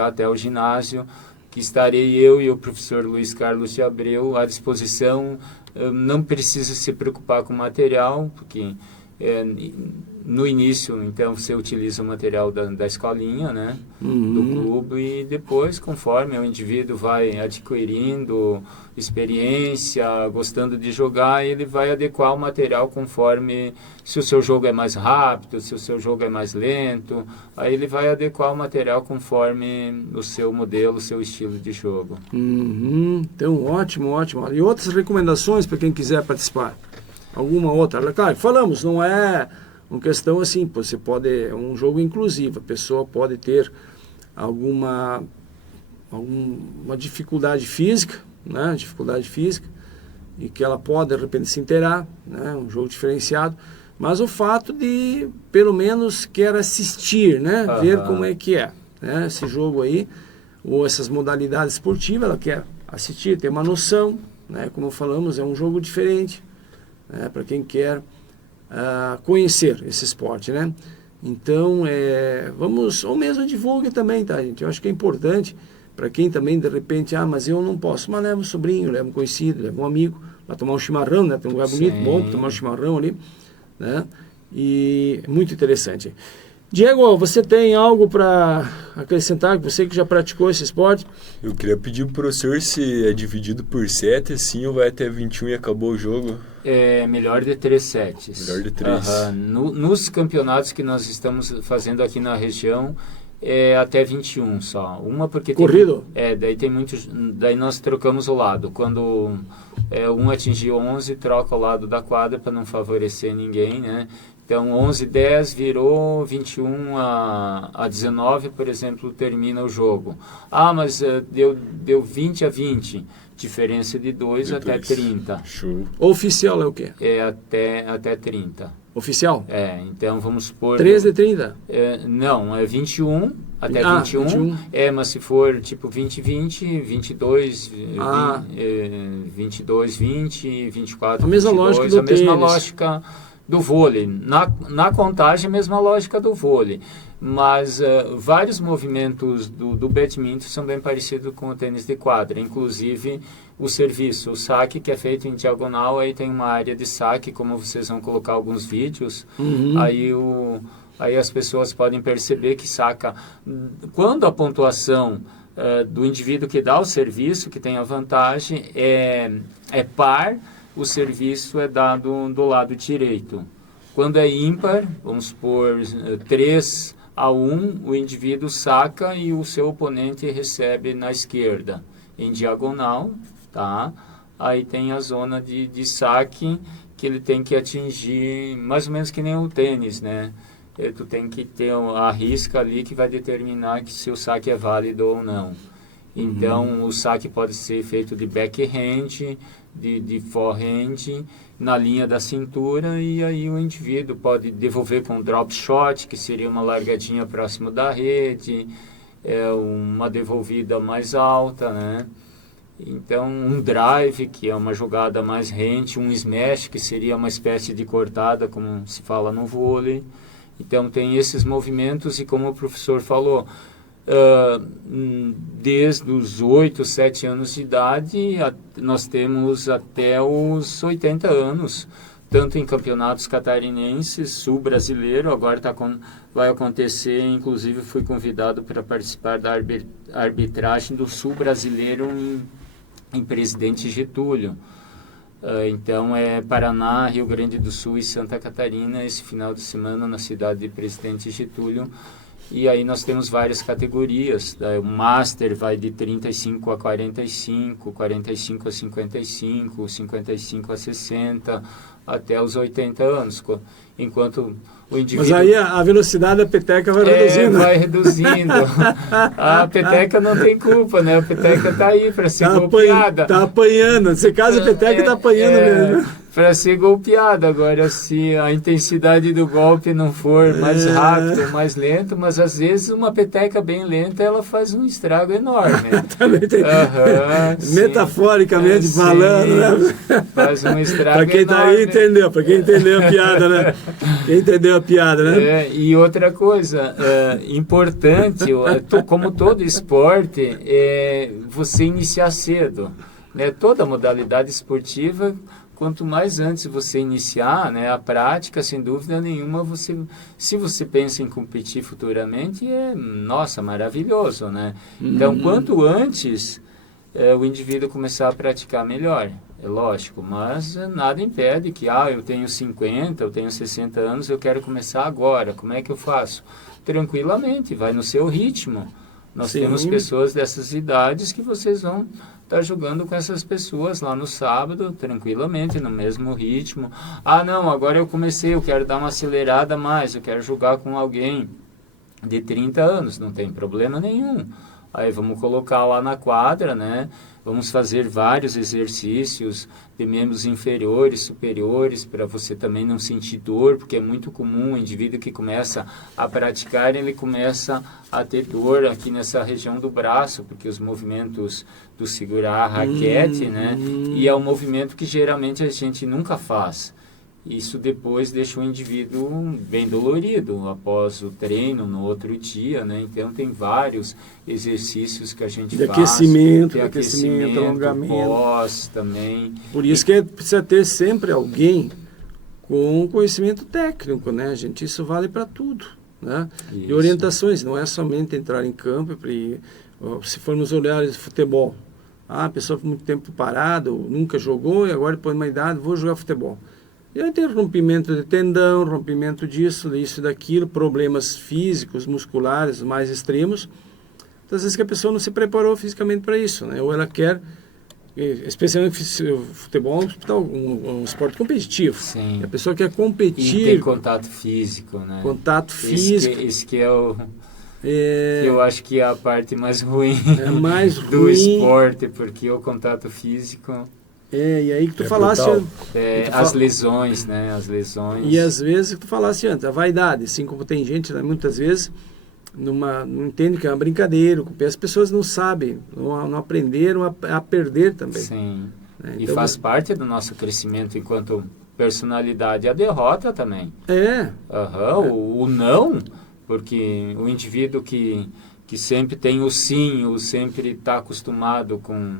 até o ginásio, que estarei eu e o professor Luiz Carlos de Abreu à disposição. Não precisa se preocupar com material, porque no início, então, você utiliza o material da escolinha, né, do clube, e depois, conforme o indivíduo vai adquirindo experiência, gostando de jogar, ele vai adequar o material conforme, se o seu jogo é mais rápido, se o seu jogo é mais lento, aí ele vai adequar o material conforme o seu modelo, o seu estilo de jogo. Então, ótimo. E outras recomendações para quem quiser participar? Alguma outra? Claro, falamos, não é uma questão assim, você pode, é um jogo inclusivo, a pessoa pode ter alguma dificuldade física, né, e que ela pode, de repente, se inteirar, né, um jogo diferenciado, mas o fato de, pelo menos, quer assistir, né, ver como é que é, né, esse jogo aí, ou essas modalidades esportivas, ela quer assistir, ter uma noção, né, como falamos, é um jogo diferente, né, para quem quer conhecer esse esporte, né? Então, vamos, ou mesmo divulgue também, tá, gente? Eu acho que é importante para quem também, de repente, mas eu não posso, mas leva um sobrinho, leva um conhecido, leva um amigo, para tomar um chimarrão, né? Tem um lugar bonito, bom, para tomar um chimarrão ali, né? E é muito interessante. Diego, você tem algo para acrescentar, você que já praticou esse esporte? Eu queria pedir para o professor se é dividido por 7, assim, ou vai até 21 e acabou o jogo? É melhor de 3 sets. Melhor de 3. Nos campeonatos que nós estamos fazendo aqui na região, é até 21 só. Uma porque corrido? Daí tem muitos, daí nós trocamos o lado. Quando um atingir 11, troca o lado da quadra para não favorecer ninguém, né? Então 11-10 virou 21 a 19, por exemplo, termina o jogo. Mas deu 20-20, diferença de 2 até 30. Show. Oficial é o quê? É até 30. Oficial? Então vamos supor... 13 e 30? Não, é 21 até 21. 21. Mas se for tipo 20-20, 22, 22-20, 24, a mesma 22, lógica do a mesma tênis. lógica do vôlei. Na contagem, a mesma lógica do vôlei. Mas vários movimentos do badminton são bem parecidos com o tênis de quadra, inclusive o serviço, o saque que é feito em diagonal, aí tem uma área de saque, como vocês vão colocar alguns vídeos, aí as pessoas podem perceber que saca, quando a pontuação do indivíduo que dá o serviço, que tem a vantagem, é par, o serviço é dado do lado direito. Quando é ímpar, vamos supor 3-1, o indivíduo saca e o seu oponente recebe na esquerda, em diagonal, tá? Aí tem a zona de saque que ele tem que atingir, mais ou menos que nem o tênis, né? Tu tem que ter a risca ali que vai determinar que se o saque é válido ou não. Então, o saque pode ser feito de backhand, de forehand, na linha da cintura, e aí o indivíduo pode devolver com drop shot, que seria uma largadinha próximo da rede, uma devolvida mais alta, né? Então, um drive, que é uma jogada mais rente, um smash, que seria uma espécie de cortada, como se fala no vôlei. Então, tem esses movimentos, e como o professor falou, desde os 8, 7 anos de idade, nós temos até os 80 anos, tanto em campeonatos catarinenses, sul-brasileiro, agora vai acontecer, inclusive fui convidado para participar da arbitragem do sul-brasileiro em Presidente Getúlio. Então é Paraná, Rio Grande do Sul e Santa Catarina, esse final de semana na cidade de Presidente Getúlio. E aí nós temos várias categorias, o Master vai de 35 a 45, 45 a 55, 55 a 60, até os 80 anos, enquanto o indivíduo... Mas aí a velocidade da peteca vai reduzindo. Vai reduzindo. A peteca não tem culpa, né? A peteca está aí para ser golpeada. Está apanhando, se caso a peteca está apanhando mesmo. Para ser golpeada. Agora, se a intensidade do golpe não for mais rápido ou mais lento, mas às vezes uma peteca bem lenta, ela faz um estrago enorme. Também tem. Metaforicamente falando, né? Faz um estrago Para quem está aí, entendeu. Para quem entendeu a piada, né? Quem entendeu a piada, né? E outra coisa importante, como todo esporte, é você iniciar cedo, né? Toda modalidade esportiva, quanto mais antes você iniciar, né, a prática, sem dúvida nenhuma, se você pensa em competir futuramente, nossa, maravilhoso, né? Então, quanto antes o indivíduo começar a praticar, melhor, é lógico, mas nada impede que, eu tenho 50, eu tenho 60 anos, eu quero começar agora, como é que eu faço? Tranquilamente, vai no seu ritmo. Nós temos pessoas dessas idades que vocês vão estar jogando com essas pessoas lá no sábado, tranquilamente, no mesmo ritmo. Não, agora eu comecei, eu quero dar uma acelerada a mais, eu quero jogar com alguém de 30 anos, não tem problema nenhum. Aí vamos colocar lá na quadra, né? Vamos fazer vários exercícios de membros inferiores, superiores, para você também não sentir dor, porque é muito comum o indivíduo que começa a praticar, ele começa a ter dor aqui nessa região do braço, porque os movimentos do segurar a raquete, né? E é um movimento que geralmente a gente nunca faz. Isso depois deixa o indivíduo bem dolorido após o treino, no outro dia, né? Então, tem vários exercícios que a gente faz. Aquecimento, alongamento. Pós também. Por isso que precisa ter sempre alguém com conhecimento técnico, né, gente? Isso vale para tudo, né? E orientações, não é somente entrar em campo. Se formos olhar futebol, a pessoa ficou muito tempo parada, nunca jogou, e agora depois de uma idade, vou jogar futebol. E aí tem rompimento de tendão, rompimento disso e daquilo, problemas físicos, musculares mais extremos. Então, às vezes que a pessoa não se preparou fisicamente para isso, né? Ou ela quer, especialmente futebol, um esporte competitivo. Sim. A pessoa quer E competir. tem contato físico, né? Contato físico. Isso que é o... Que eu acho que é a parte mais ruim, mais do ruim. esporte, porque o contato físico... E aí que tu falasse... as lesões, né? As lesões... E às vezes que tu falasse antes, a vaidade, assim como tem gente, né, muitas vezes, não entende que é uma brincadeira, as pessoas não sabem, não aprenderam a perder também. Sim, né? E então, faz parte do nosso crescimento enquanto personalidade, a derrota também. O não, porque o indivíduo que sempre tem o sim, ou sempre está acostumado com...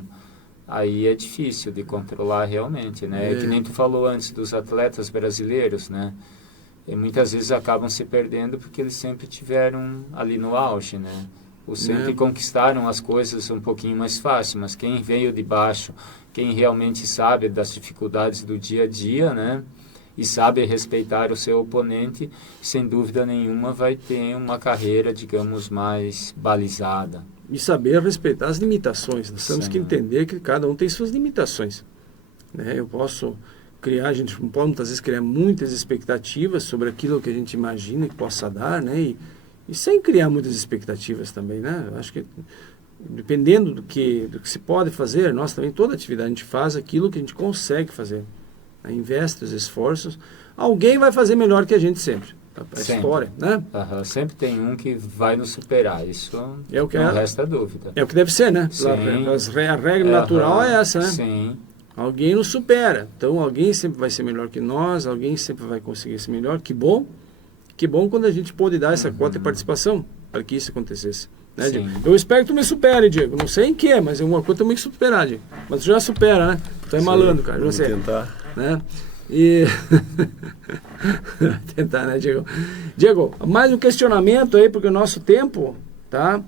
Aí é difícil de controlar realmente, né? Que nem tu falou antes dos atletas brasileiros, né? E muitas vezes acabam se perdendo porque eles sempre tiveram ali no auge, né? Ou sempre conquistaram as coisas um pouquinho mais fácil, mas quem veio de baixo, quem realmente sabe das dificuldades do dia a dia, né? E sabe respeitar o seu oponente, sem dúvida nenhuma vai ter uma carreira, digamos, mais balizada. E saber respeitar as limitações. Nós temos Sim. que entender que cada um tem suas limitações. Né? Eu posso criar, a gente não pode muitas vezes criar muitas expectativas sobre aquilo que a gente imagina que possa dar, né? E sem criar muitas expectativas também, né? Eu acho que dependendo do que se pode fazer, nós também, toda atividade, a gente faz aquilo que a gente consegue fazer. Né? Investe os esforços. Alguém vai fazer melhor que a gente sempre. A história, né? Sempre tem um que vai nos superar, isso é o que não resta dúvida. É o que deve ser, né? Sim. A regra natural é essa, né? Sim. Alguém nos supera, então alguém sempre vai ser melhor que nós, alguém sempre vai conseguir ser melhor. Que bom quando a gente pôde dar essa cota de participação para que isso acontecesse. Né, Diego? Eu espero que tu me supere, Diego. Não sei em que, mas uma coisa tu tem que superar, Diego. Mas tu já supera, né? Tu é malandro, cara. Vamos você tentar. Né? E tentar, né, Diego? Diego, mais um questionamento aí, porque o nosso tempo tá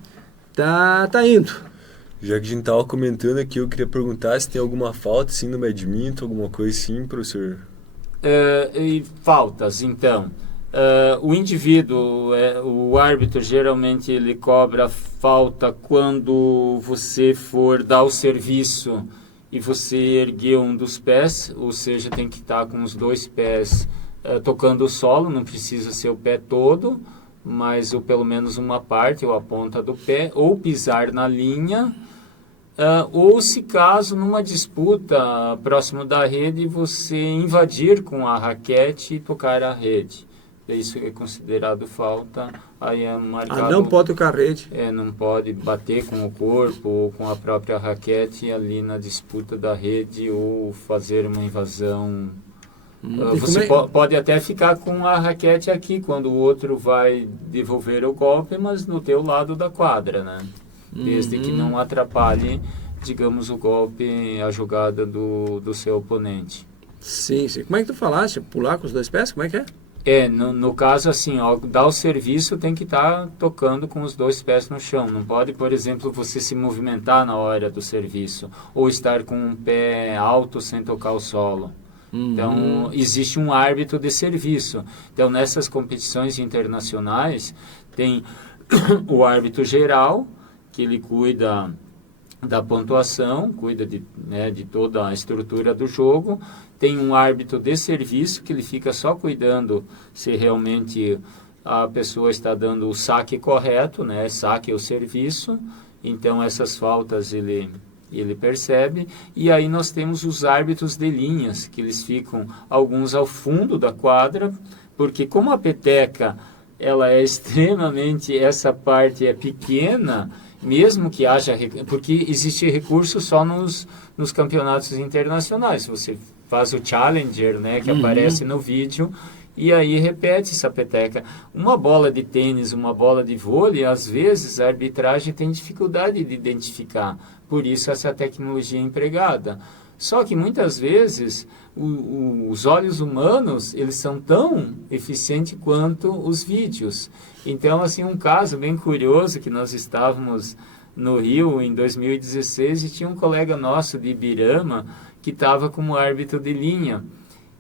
indo. Já que a gente estava comentando aqui, eu queria perguntar se tem alguma falta assim no badminton, alguma coisa assim, professor? E faltas, então. O indivíduo, o árbitro geralmente ele cobra falta quando você for dar o serviço e você erguer um dos pés, ou seja, tem que estar com os dois pés tocando o solo, não precisa ser o pé todo, mas ou pelo menos uma parte, ou a ponta do pé, ou pisar na linha, ou se caso numa disputa próximo da rede, você invadir com a raquete e tocar a rede. Isso é considerado falta, aí é marcado... não pode tocar a rede. Não pode bater com o corpo ou com a própria raquete ali na disputa da rede ou fazer uma invasão. Você pode até ficar com a raquete aqui quando o outro vai devolver o golpe, mas no teu lado da quadra, né? Desde que não atrapalhe, digamos, o golpe, a jogada do seu oponente. Sim. Como é que tu falaste? Pular com os dois pés? Como é que é? No caso, assim, dar o serviço tem que estar tocando com os dois pés no chão. Não pode, por exemplo, você se movimentar na hora do serviço ou estar com um pé alto sem tocar o solo. Então, existe um árbitro de serviço. Então, nessas competições internacionais, tem o árbitro geral, que ele cuida da pontuação, cuida de toda a estrutura do jogo. Tem um árbitro de serviço que ele fica só cuidando se realmente a pessoa está dando o saque correto, né? Saque ou serviço. Então essas faltas ele percebe. E aí nós temos os árbitros de linhas, que eles ficam alguns ao fundo da quadra, porque como a peteca ela é extremamente, essa parte é pequena, mesmo que haja, porque existe recurso só nos campeonatos internacionais. Você faz o Challenger, né, que aparece no vídeo, e aí repete essa peteca. Uma bola de tênis, uma bola de vôlei, às vezes a arbitragem tem dificuldade de identificar, por isso essa tecnologia é empregada. Só que muitas vezes os olhos humanos, eles são tão eficientes quanto os vídeos. Então, assim, um caso bem curioso, que nós estávamos no Rio em 2016 e tinha um colega nosso de Ibirama que estava como árbitro de linha.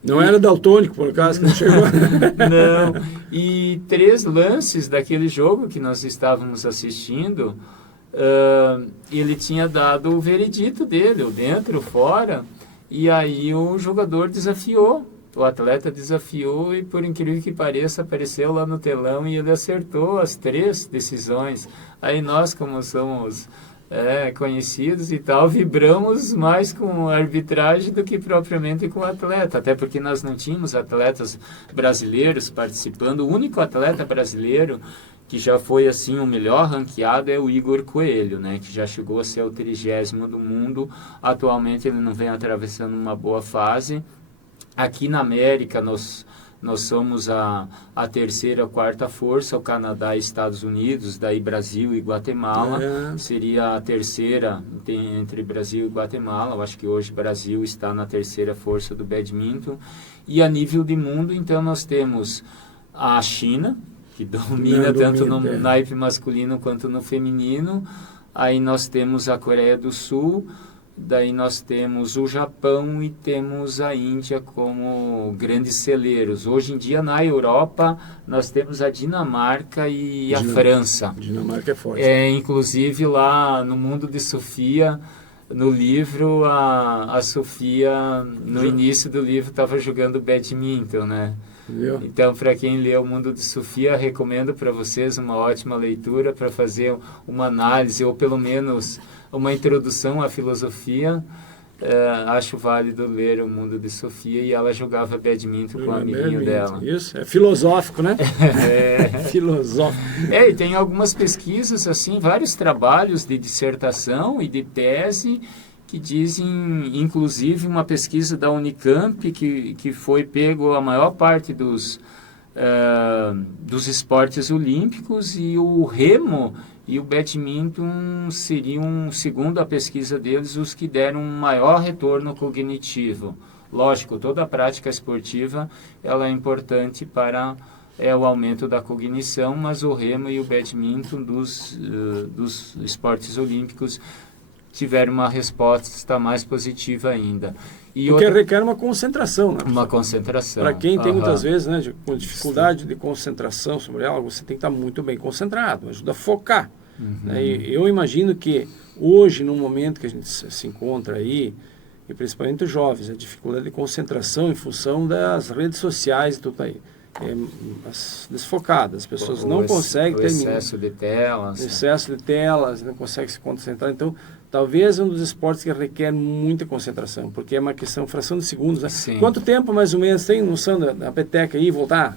Não era daltônico, por acaso, que não chegou? Não. E 3 lances daquele jogo que nós estávamos assistindo, ele tinha dado o veredito dele, o dentro, o fora, e aí o jogador desafiou. O atleta desafiou e, por incrível que pareça, apareceu lá no telão e ele acertou as 3 decisões. Aí nós, como somos conhecidos e tal, vibramos mais com a arbitragem do que propriamente com o atleta. Até porque nós não tínhamos atletas brasileiros participando. O único atleta brasileiro que já foi assim o melhor ranqueado é o Igor Coelho, né, que já chegou a ser o 30º do mundo. Atualmente ele não vem atravessando uma boa fase. Aqui na América nós somos a 3ª, 4ª força, o Canadá e Estados Unidos, daí Brasil e Guatemala, seria a 3ª entre Brasil e Guatemala. Eu acho que hoje o Brasil está na 3ª força do badminton. E a nível de mundo, então, nós temos a China, que domina tanto no naipe masculino quanto no feminino. Aí nós temos a Coreia do Sul, daí nós temos o Japão e temos a Índia como grandes celeiros. Hoje em dia, na Europa, nós temos a Dinamarca e a França. Dinamarca é forte. Inclusive, lá no Mundo de Sofia, no livro, a Sofia, no início do livro, estava jogando badminton, né? Então, para quem lê O Mundo de Sofia, recomendo para vocês uma ótima leitura para fazer uma análise, ou pelo menos uma introdução à filosofia. Acho válido ler O Mundo de Sofia, e ela jogava badminton com o amiguinho dela. Isso, é filosófico, né? Filosófico. E tem algumas pesquisas, assim, vários trabalhos de dissertação e de tese, que dizem, inclusive uma pesquisa da Unicamp, que foi pego a maior parte dos esportes olímpicos, e o remo e o badminton seriam, segundo a pesquisa deles, os que deram um maior retorno cognitivo. Lógico, toda a prática esportiva ela é importante para o aumento da cognição, mas o remo e o badminton dos esportes olímpicos tiveram uma resposta mais positiva ainda. Porque requer uma concentração, né? Uma concentração. Para quem tem muitas vezes, né, com dificuldade de concentração sobre algo, você tem que estar muito bem concentrado, ajuda a focar. Né? E eu imagino que hoje, no momento que a gente se encontra aí, e principalmente os jovens, a dificuldade de concentração em função das redes sociais e tudo aí. Desfocadas, as pessoas não conseguem terminar. Excesso de telas. Excesso de telas, não conseguem se concentrar. Então, talvez um dos esportes que requer muita concentração, porque é uma questão, fração de segundos. Né? Quanto tempo, mais ou menos, tem noção da peteca aí, voltar?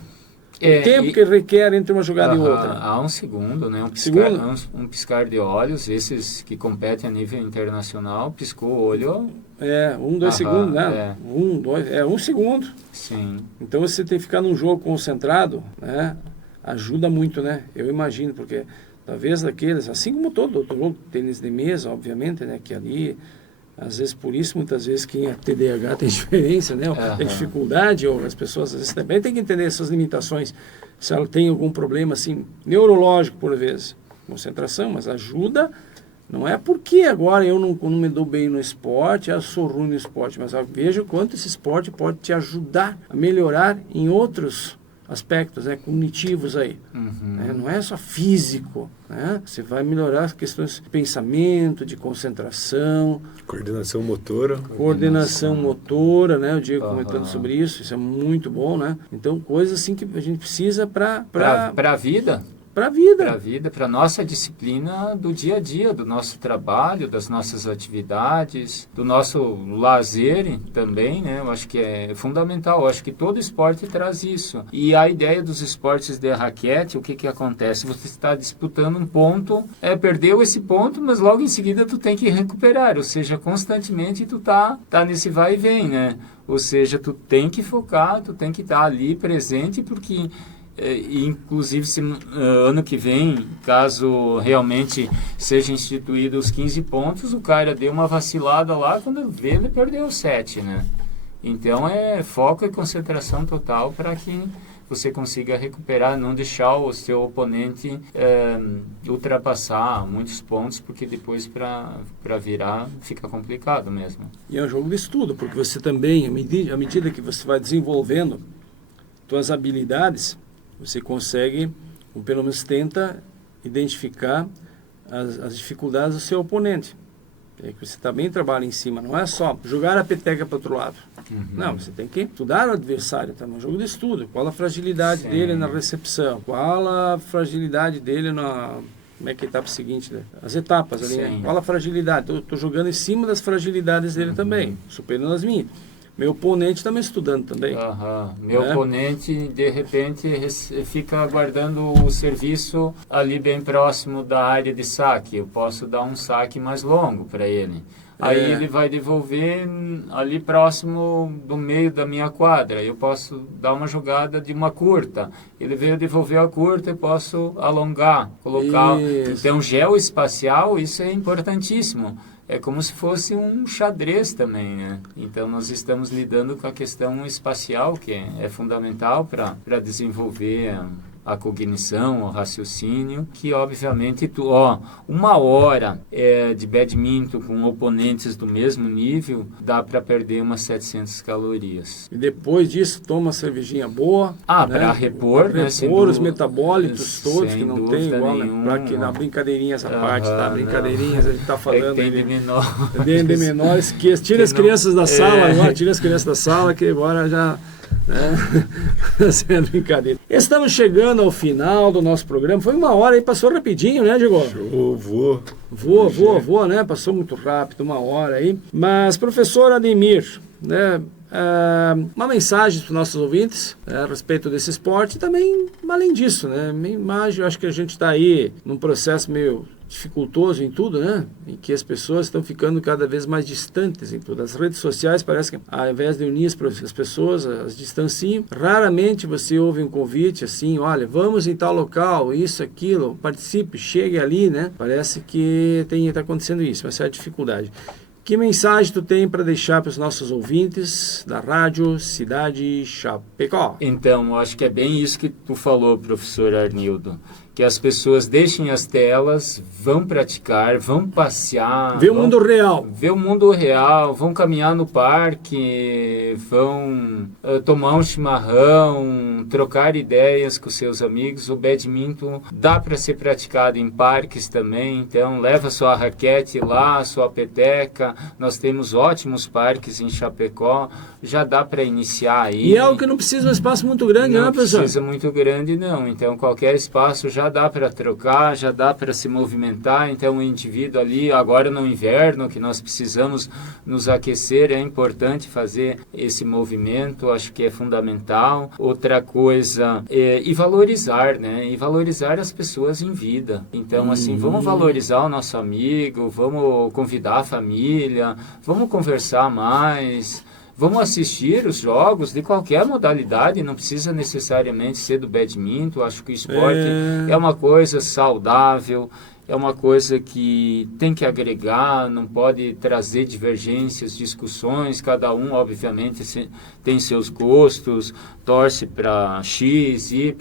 O tempo que requer entre uma jogada e outra? Há um segundo, né? Um piscar de olhos. Esses que competem a nível internacional, piscou o olho. 1, 2 segundos, né? 1, 2, 1 segundo. Sim. Então, você tem que ficar num jogo concentrado, né? Ajuda muito, né? Eu imagino, porque talvez daqueles, assim como todo outro jogo, tênis de mesa, obviamente, né? Que ali, às vezes, por isso, muitas vezes, quem é TDAH tem diferença, né? Tem dificuldade, ou as pessoas, às vezes, também tem que entender essas limitações. Se ela tem algum problema, assim, neurológico, por vezes, concentração, mas ajuda. Não é porque agora eu não me dou bem no esporte, eu sou ruim no esporte, mas veja o quanto esse esporte pode te ajudar a melhorar em outros aspectos, né, cognitivos aí. Né? Não é só físico, né? Você vai melhorar as questões de pensamento, de concentração. Coordenação motora. Coordenação motora, né? O Diego comentando sobre isso é muito bom, né? Então, coisas assim que a gente precisa para a vida. Para a vida. Para a vida, para a nossa disciplina do dia a dia, do nosso trabalho, das nossas atividades, do nosso lazer também, né? Eu acho que é fundamental. Eu acho que todo esporte traz isso. E a ideia dos esportes de raquete, o que acontece? Você está disputando um ponto, perdeu esse ponto, mas logo em seguida tu tem que recuperar. Ou seja, constantemente tu tá nesse vai e vem, né? Ou seja, tu tem que focar, tu tem que estar ali presente, porque... inclusive se ano que vem, caso realmente seja instituído os 15 pontos, o cara deu uma vacilada lá, quando vê ele perdeu 7, né? Então foco e concentração total para que você consiga recuperar, não deixar o seu oponente ultrapassar muitos pontos, porque depois para virar fica complicado mesmo. E é um jogo de estudo, porque você também, à medida que você vai desenvolvendo suas habilidades, você consegue, ou pelo menos tenta, identificar as dificuldades do seu oponente. É que você também trabalha em cima, não é só jogar a peteca para o outro lado. Não, você tem que estudar o adversário, tá no jogo de estudo. Qual a fragilidade dele na recepção, qual a fragilidade dele na... Como é que é a etapa seguinte, né? As etapas ali, né? Qual a fragilidade? Estou jogando em cima das fragilidades dele também, superando as minhas. Meu oponente está me estudando também. Meu oponente, de repente, fica aguardando o serviço ali bem próximo da área de saque. Eu posso dar um saque mais longo para ele. Aí ele vai devolver ali próximo do meio da minha quadra. Eu posso dar uma jogada de uma curta. Ele veio devolver a curta, eu posso alongar, colocar. Então, geoespacial, isso é importantíssimo. É como se fosse um xadrez também, né? Então, nós estamos lidando com a questão espacial, que é fundamental para desenvolver a cognição, o raciocínio, que obviamente uma hora de badminton com oponentes do mesmo nível dá para perder umas 700 calorias. E depois disso toma uma cervejinha boa, né? Para repor, né? Repor os metabólitos todos, que não tem igual, né? Para que na brincadeirinha essa parte, tá? Brincadeirinhas, a gente tá falando. Tem de menor. Tem de menor, esqueça. Tira as crianças da sala agora, tira as crianças da sala, que agora já... Essa é brincadeira. Estamos chegando ao final do nosso programa. Foi uma hora aí, passou rapidinho, né, Diego? Voa, né? Passou muito rápido, uma hora aí. Mas, professor Ademir, né? Uma mensagem para os nossos ouvintes a respeito desse esporte e também, além disso, né? Minha imagem, eu acho que a gente está aí num processo meio dificultoso em tudo, né? Em que as pessoas estão ficando cada vez mais distantes em tudo. As redes sociais parece que, ao invés de unir as pessoas, as distanciam. Raramente você ouve um convite assim, olha, vamos em tal local, isso, aquilo, participe, chegue ali, né? Parece que está acontecendo isso, essa é a dificuldade. Que mensagem tu tem para deixar para os nossos ouvintes da Rádio Cidade Chapecó? Então, eu acho que é bem isso que tu falou, professor Arnildo. Que as pessoas deixem as telas, vão praticar, vão passear. Ver o mundo real. Ver o mundo real, vão caminhar no parque, vão tomar um chimarrão, trocar ideias com seus amigos. O badminton dá para ser praticado em parques também, então leva sua raquete lá, sua peteca. Nós temos ótimos parques em Chapecó, já dá para iniciar aí. E é algo que não precisa de um espaço muito grande, né, professor? Não precisa muito grande, não. Então, qualquer espaço já dá para trocar, já dá para se movimentar. Então, o indivíduo ali, agora no inverno, que nós precisamos nos aquecer, é importante fazer esse movimento, acho que é fundamental. Outra coisa, e valorizar, né? E valorizar as pessoas em vida. Então, assim, vamos valorizar o nosso amigo, vamos convidar a família, vamos conversar mais. Vamos assistir os jogos de qualquer modalidade, não precisa necessariamente ser do badminton. Acho que o esporte é uma coisa saudável, é uma coisa que tem que agregar, não pode trazer divergências, discussões. Cada um, obviamente, tem seus gostos, torce para X, Y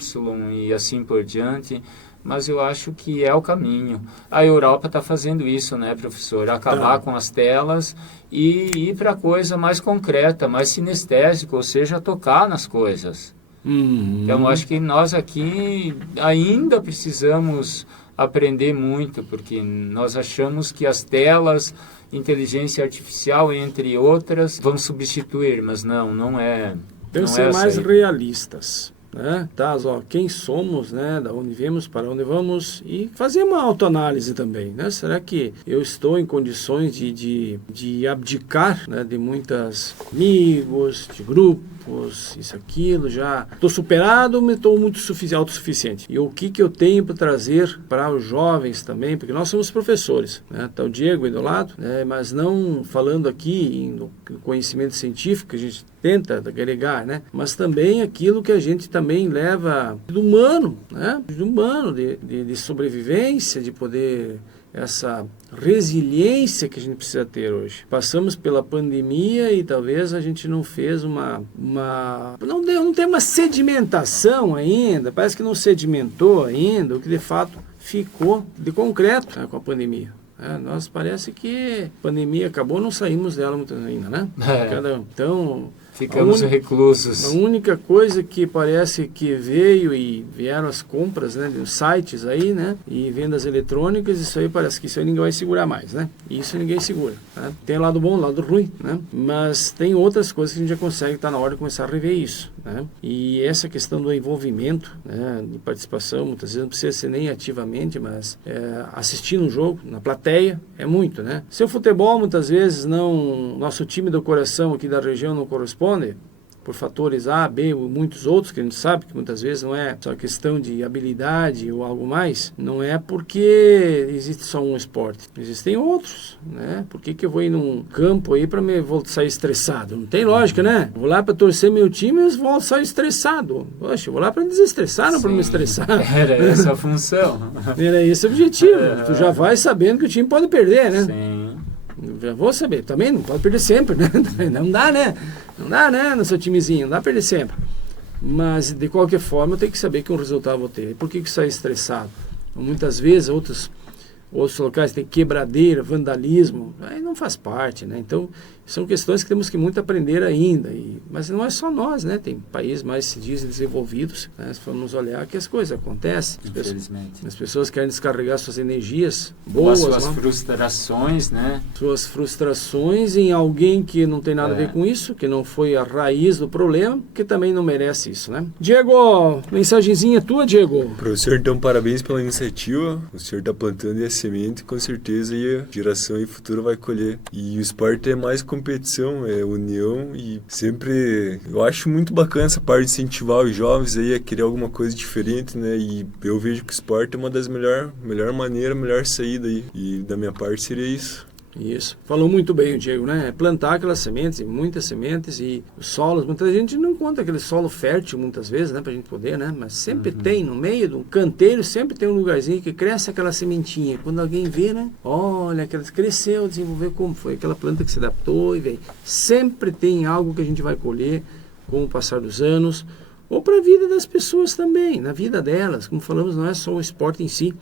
e assim por diante. Mas eu acho que é o caminho. A Europa está fazendo isso, né, professor? Acabar com as telas e ir para coisa mais concreta, mais sinestésica, ou seja, tocar nas coisas. Então, eu acho que nós aqui ainda precisamos aprender muito, porque nós achamos que as telas, inteligência artificial, entre outras, vão substituir, mas não é. Tem que ser mais realistas. Né? Tá, ó, quem somos, né? Da onde viemos, para onde vamos, e fazer uma autoanálise também, né? Será que eu estou em condições de abdicar, né? De muitos amigos, de grupos, isso, aquilo, já estou superado ou estou muito autossuficiente? E o que eu tenho para trazer para os jovens também, porque nós somos professores, né? Tá o Diego aí do lado, né? Mas não falando aqui no conhecimento científico que a gente tenta agregar, né? Mas também aquilo que a gente também leva do humano, né? Do humano, de sobrevivência, de poder essa resiliência que a gente precisa ter hoje. Passamos pela pandemia e talvez a gente não fez não tem uma sedimentação ainda, parece que não sedimentou ainda, o que de fato ficou de concreto, né, com a pandemia. Nós parece que a pandemia acabou, não saímos dela muito ainda, né? Então... Ficamos reclusos. A única coisa que parece que vieram as compras, né, dos sites aí, né, e vendas eletrônicas, isso aí parece que isso aí ninguém vai segurar mais, né? Isso ninguém segura, né? Tem lado bom, lado ruim, né? Mas tem outras coisas que a gente já consegue, tá na hora de começar a rever isso, né? E essa questão do envolvimento, né, de participação, muitas vezes não precisa ser nem ativamente, mas assistindo um jogo, na plateia, é muito, né? Se o futebol, muitas vezes, nosso time do coração aqui da região não corresponde, por fatores A, B, muitos outros, que a gente sabe que muitas vezes não é só questão de habilidade ou algo mais, não é porque existe só um esporte, existem outros, né? Por que eu vou ir num campo aí para sair estressado? Não tem lógica, né? Vou lá para torcer meu time e vou sair estressado. Poxa, eu vou lá para desestressar, não para me estressar. Era essa a função. Era esse o objetivo. Tu já vai sabendo que o time pode perder, né? Sim. Já vou saber, também não pode perder sempre, né? Não dá, né? Não dá, né? No seu timezinho, não dá pra perder sempre. Mas, de qualquer forma, eu tenho que saber que um resultado eu vou ter. Por que sai estressado? Muitas vezes, outros locais tem quebradeira, vandalismo, aí não faz parte, né? Então, são questões que temos que muito aprender ainda. Mas não é só nós, né? Tem países mais, se dizem, desenvolvidos, né? Se formos olhar que as coisas acontecem. Infelizmente. As pessoas querem descarregar suas energias boas. Ou as suas frustrações, né? Suas frustrações em alguém que não tem nada a ver com isso, que não foi a raiz do problema, que também não merece isso, né? Diego, mensagenzinha tua, Diego. Professor, então, parabéns pela iniciativa. O senhor está plantando a semente, com certeza a geração e futuro vai colher. E o esporte é mais competição, é união e sempre... Eu acho muito bacana essa parte de incentivar os jovens aí a querer alguma coisa diferente, né? E eu vejo que o esporte é uma das melhor maneiras, melhor saída aí. E da minha parte seria isso. Isso. Falou muito bem o Diego, né? Plantar aquelas sementes, muitas sementes e os solos. Muita gente não encontra aquele solo fértil muitas vezes, né? Pra gente poder, né? Mas sempre tem, no meio de um canteiro, sempre tem um lugarzinho que cresce aquela sementinha. Quando alguém vê, né? Olha, aquela cresceu, desenvolveu como foi. Aquela planta que se adaptou e veio. Sempre tem algo que a gente vai colher com o passar dos anos. Ou para a vida das pessoas também, na vida delas. Como falamos, não é só o esporte em si,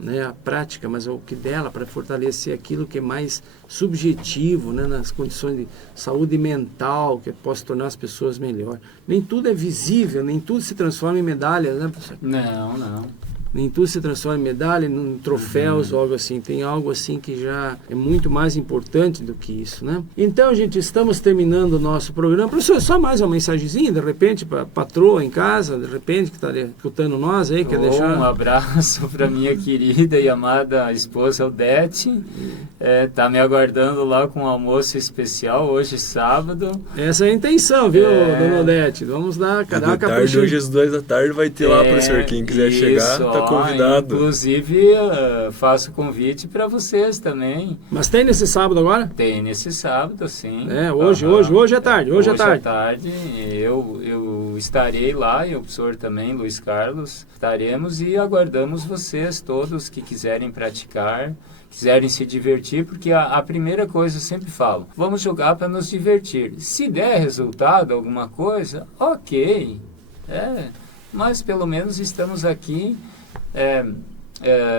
né, a prática, mas o que dela para fortalecer aquilo que é mais subjetivo, né, nas condições de saúde mental, que possa tornar as pessoas melhor. Nem tudo é visível, nem tudo se transforma em medalhas, né, professor? Não. Nem tudo se transforma em medalha, em troféus ou algo assim. Tem algo assim que já é muito mais importante do que isso, né? Então, gente, estamos terminando o nosso programa. Professor, só mais uma mensagenzinha, de repente, para a patroa em casa, de repente, que está escutando nós aí, quer deixar... Um abraço para minha querida e amada esposa Odete. Tá me aguardando lá com um almoço especial, hoje, sábado. Essa é a intenção, viu, dona Odete? Vamos dar cada capricho. Hoje às 2 da tarde vai ter lá, professor, quem quiser chegar, tá convidado. Inclusive, faço convite para vocês também. Mas tem nesse sábado agora? Tem nesse sábado, sim. Hoje à tarde. Hoje à tarde, eu estarei lá e o professor também, Luiz Carlos, estaremos e aguardamos vocês todos que quiserem praticar, quiserem se divertir, porque a primeira coisa eu sempre falo, vamos jogar para nos divertir. Se der resultado, alguma coisa, ok, mas pelo menos estamos aqui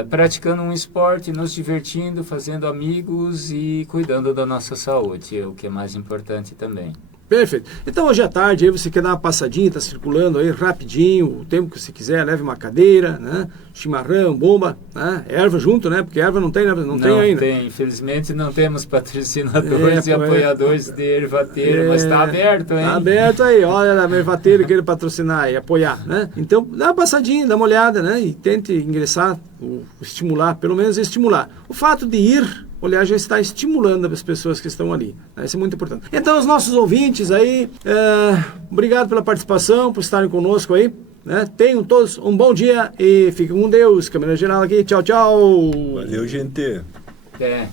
praticando um esporte, nos divertindo, fazendo amigos e cuidando da nossa saúde, o que é mais importante também. Perfeito. Então hoje à tarde aí você quer dar uma passadinha, está circulando aí rapidinho, o tempo que você quiser, leve uma cadeira, né? Chimarrão, bomba, né? Erva junto, né? Porque erva não tem, né? Não tem ainda. Não tem, infelizmente não temos patrocinadores e apoiadores de ervateira, mas está aberto, hein? Está aberto aí, olha a ervateira que ele patrocinar e apoiar, né? Então dá uma passadinha, dá uma olhada, né? E tente ingressar, estimular, pelo menos estimular. O fato de ir, olhar, já está estimulando as pessoas que estão ali. Isso é muito importante. Então, os nossos ouvintes aí, obrigado pela participação, por estarem conosco aí. Né? Tenham todos um bom dia e fiquem com Deus. Câmera geral aqui, tchau, tchau. Valeu, gente. Até.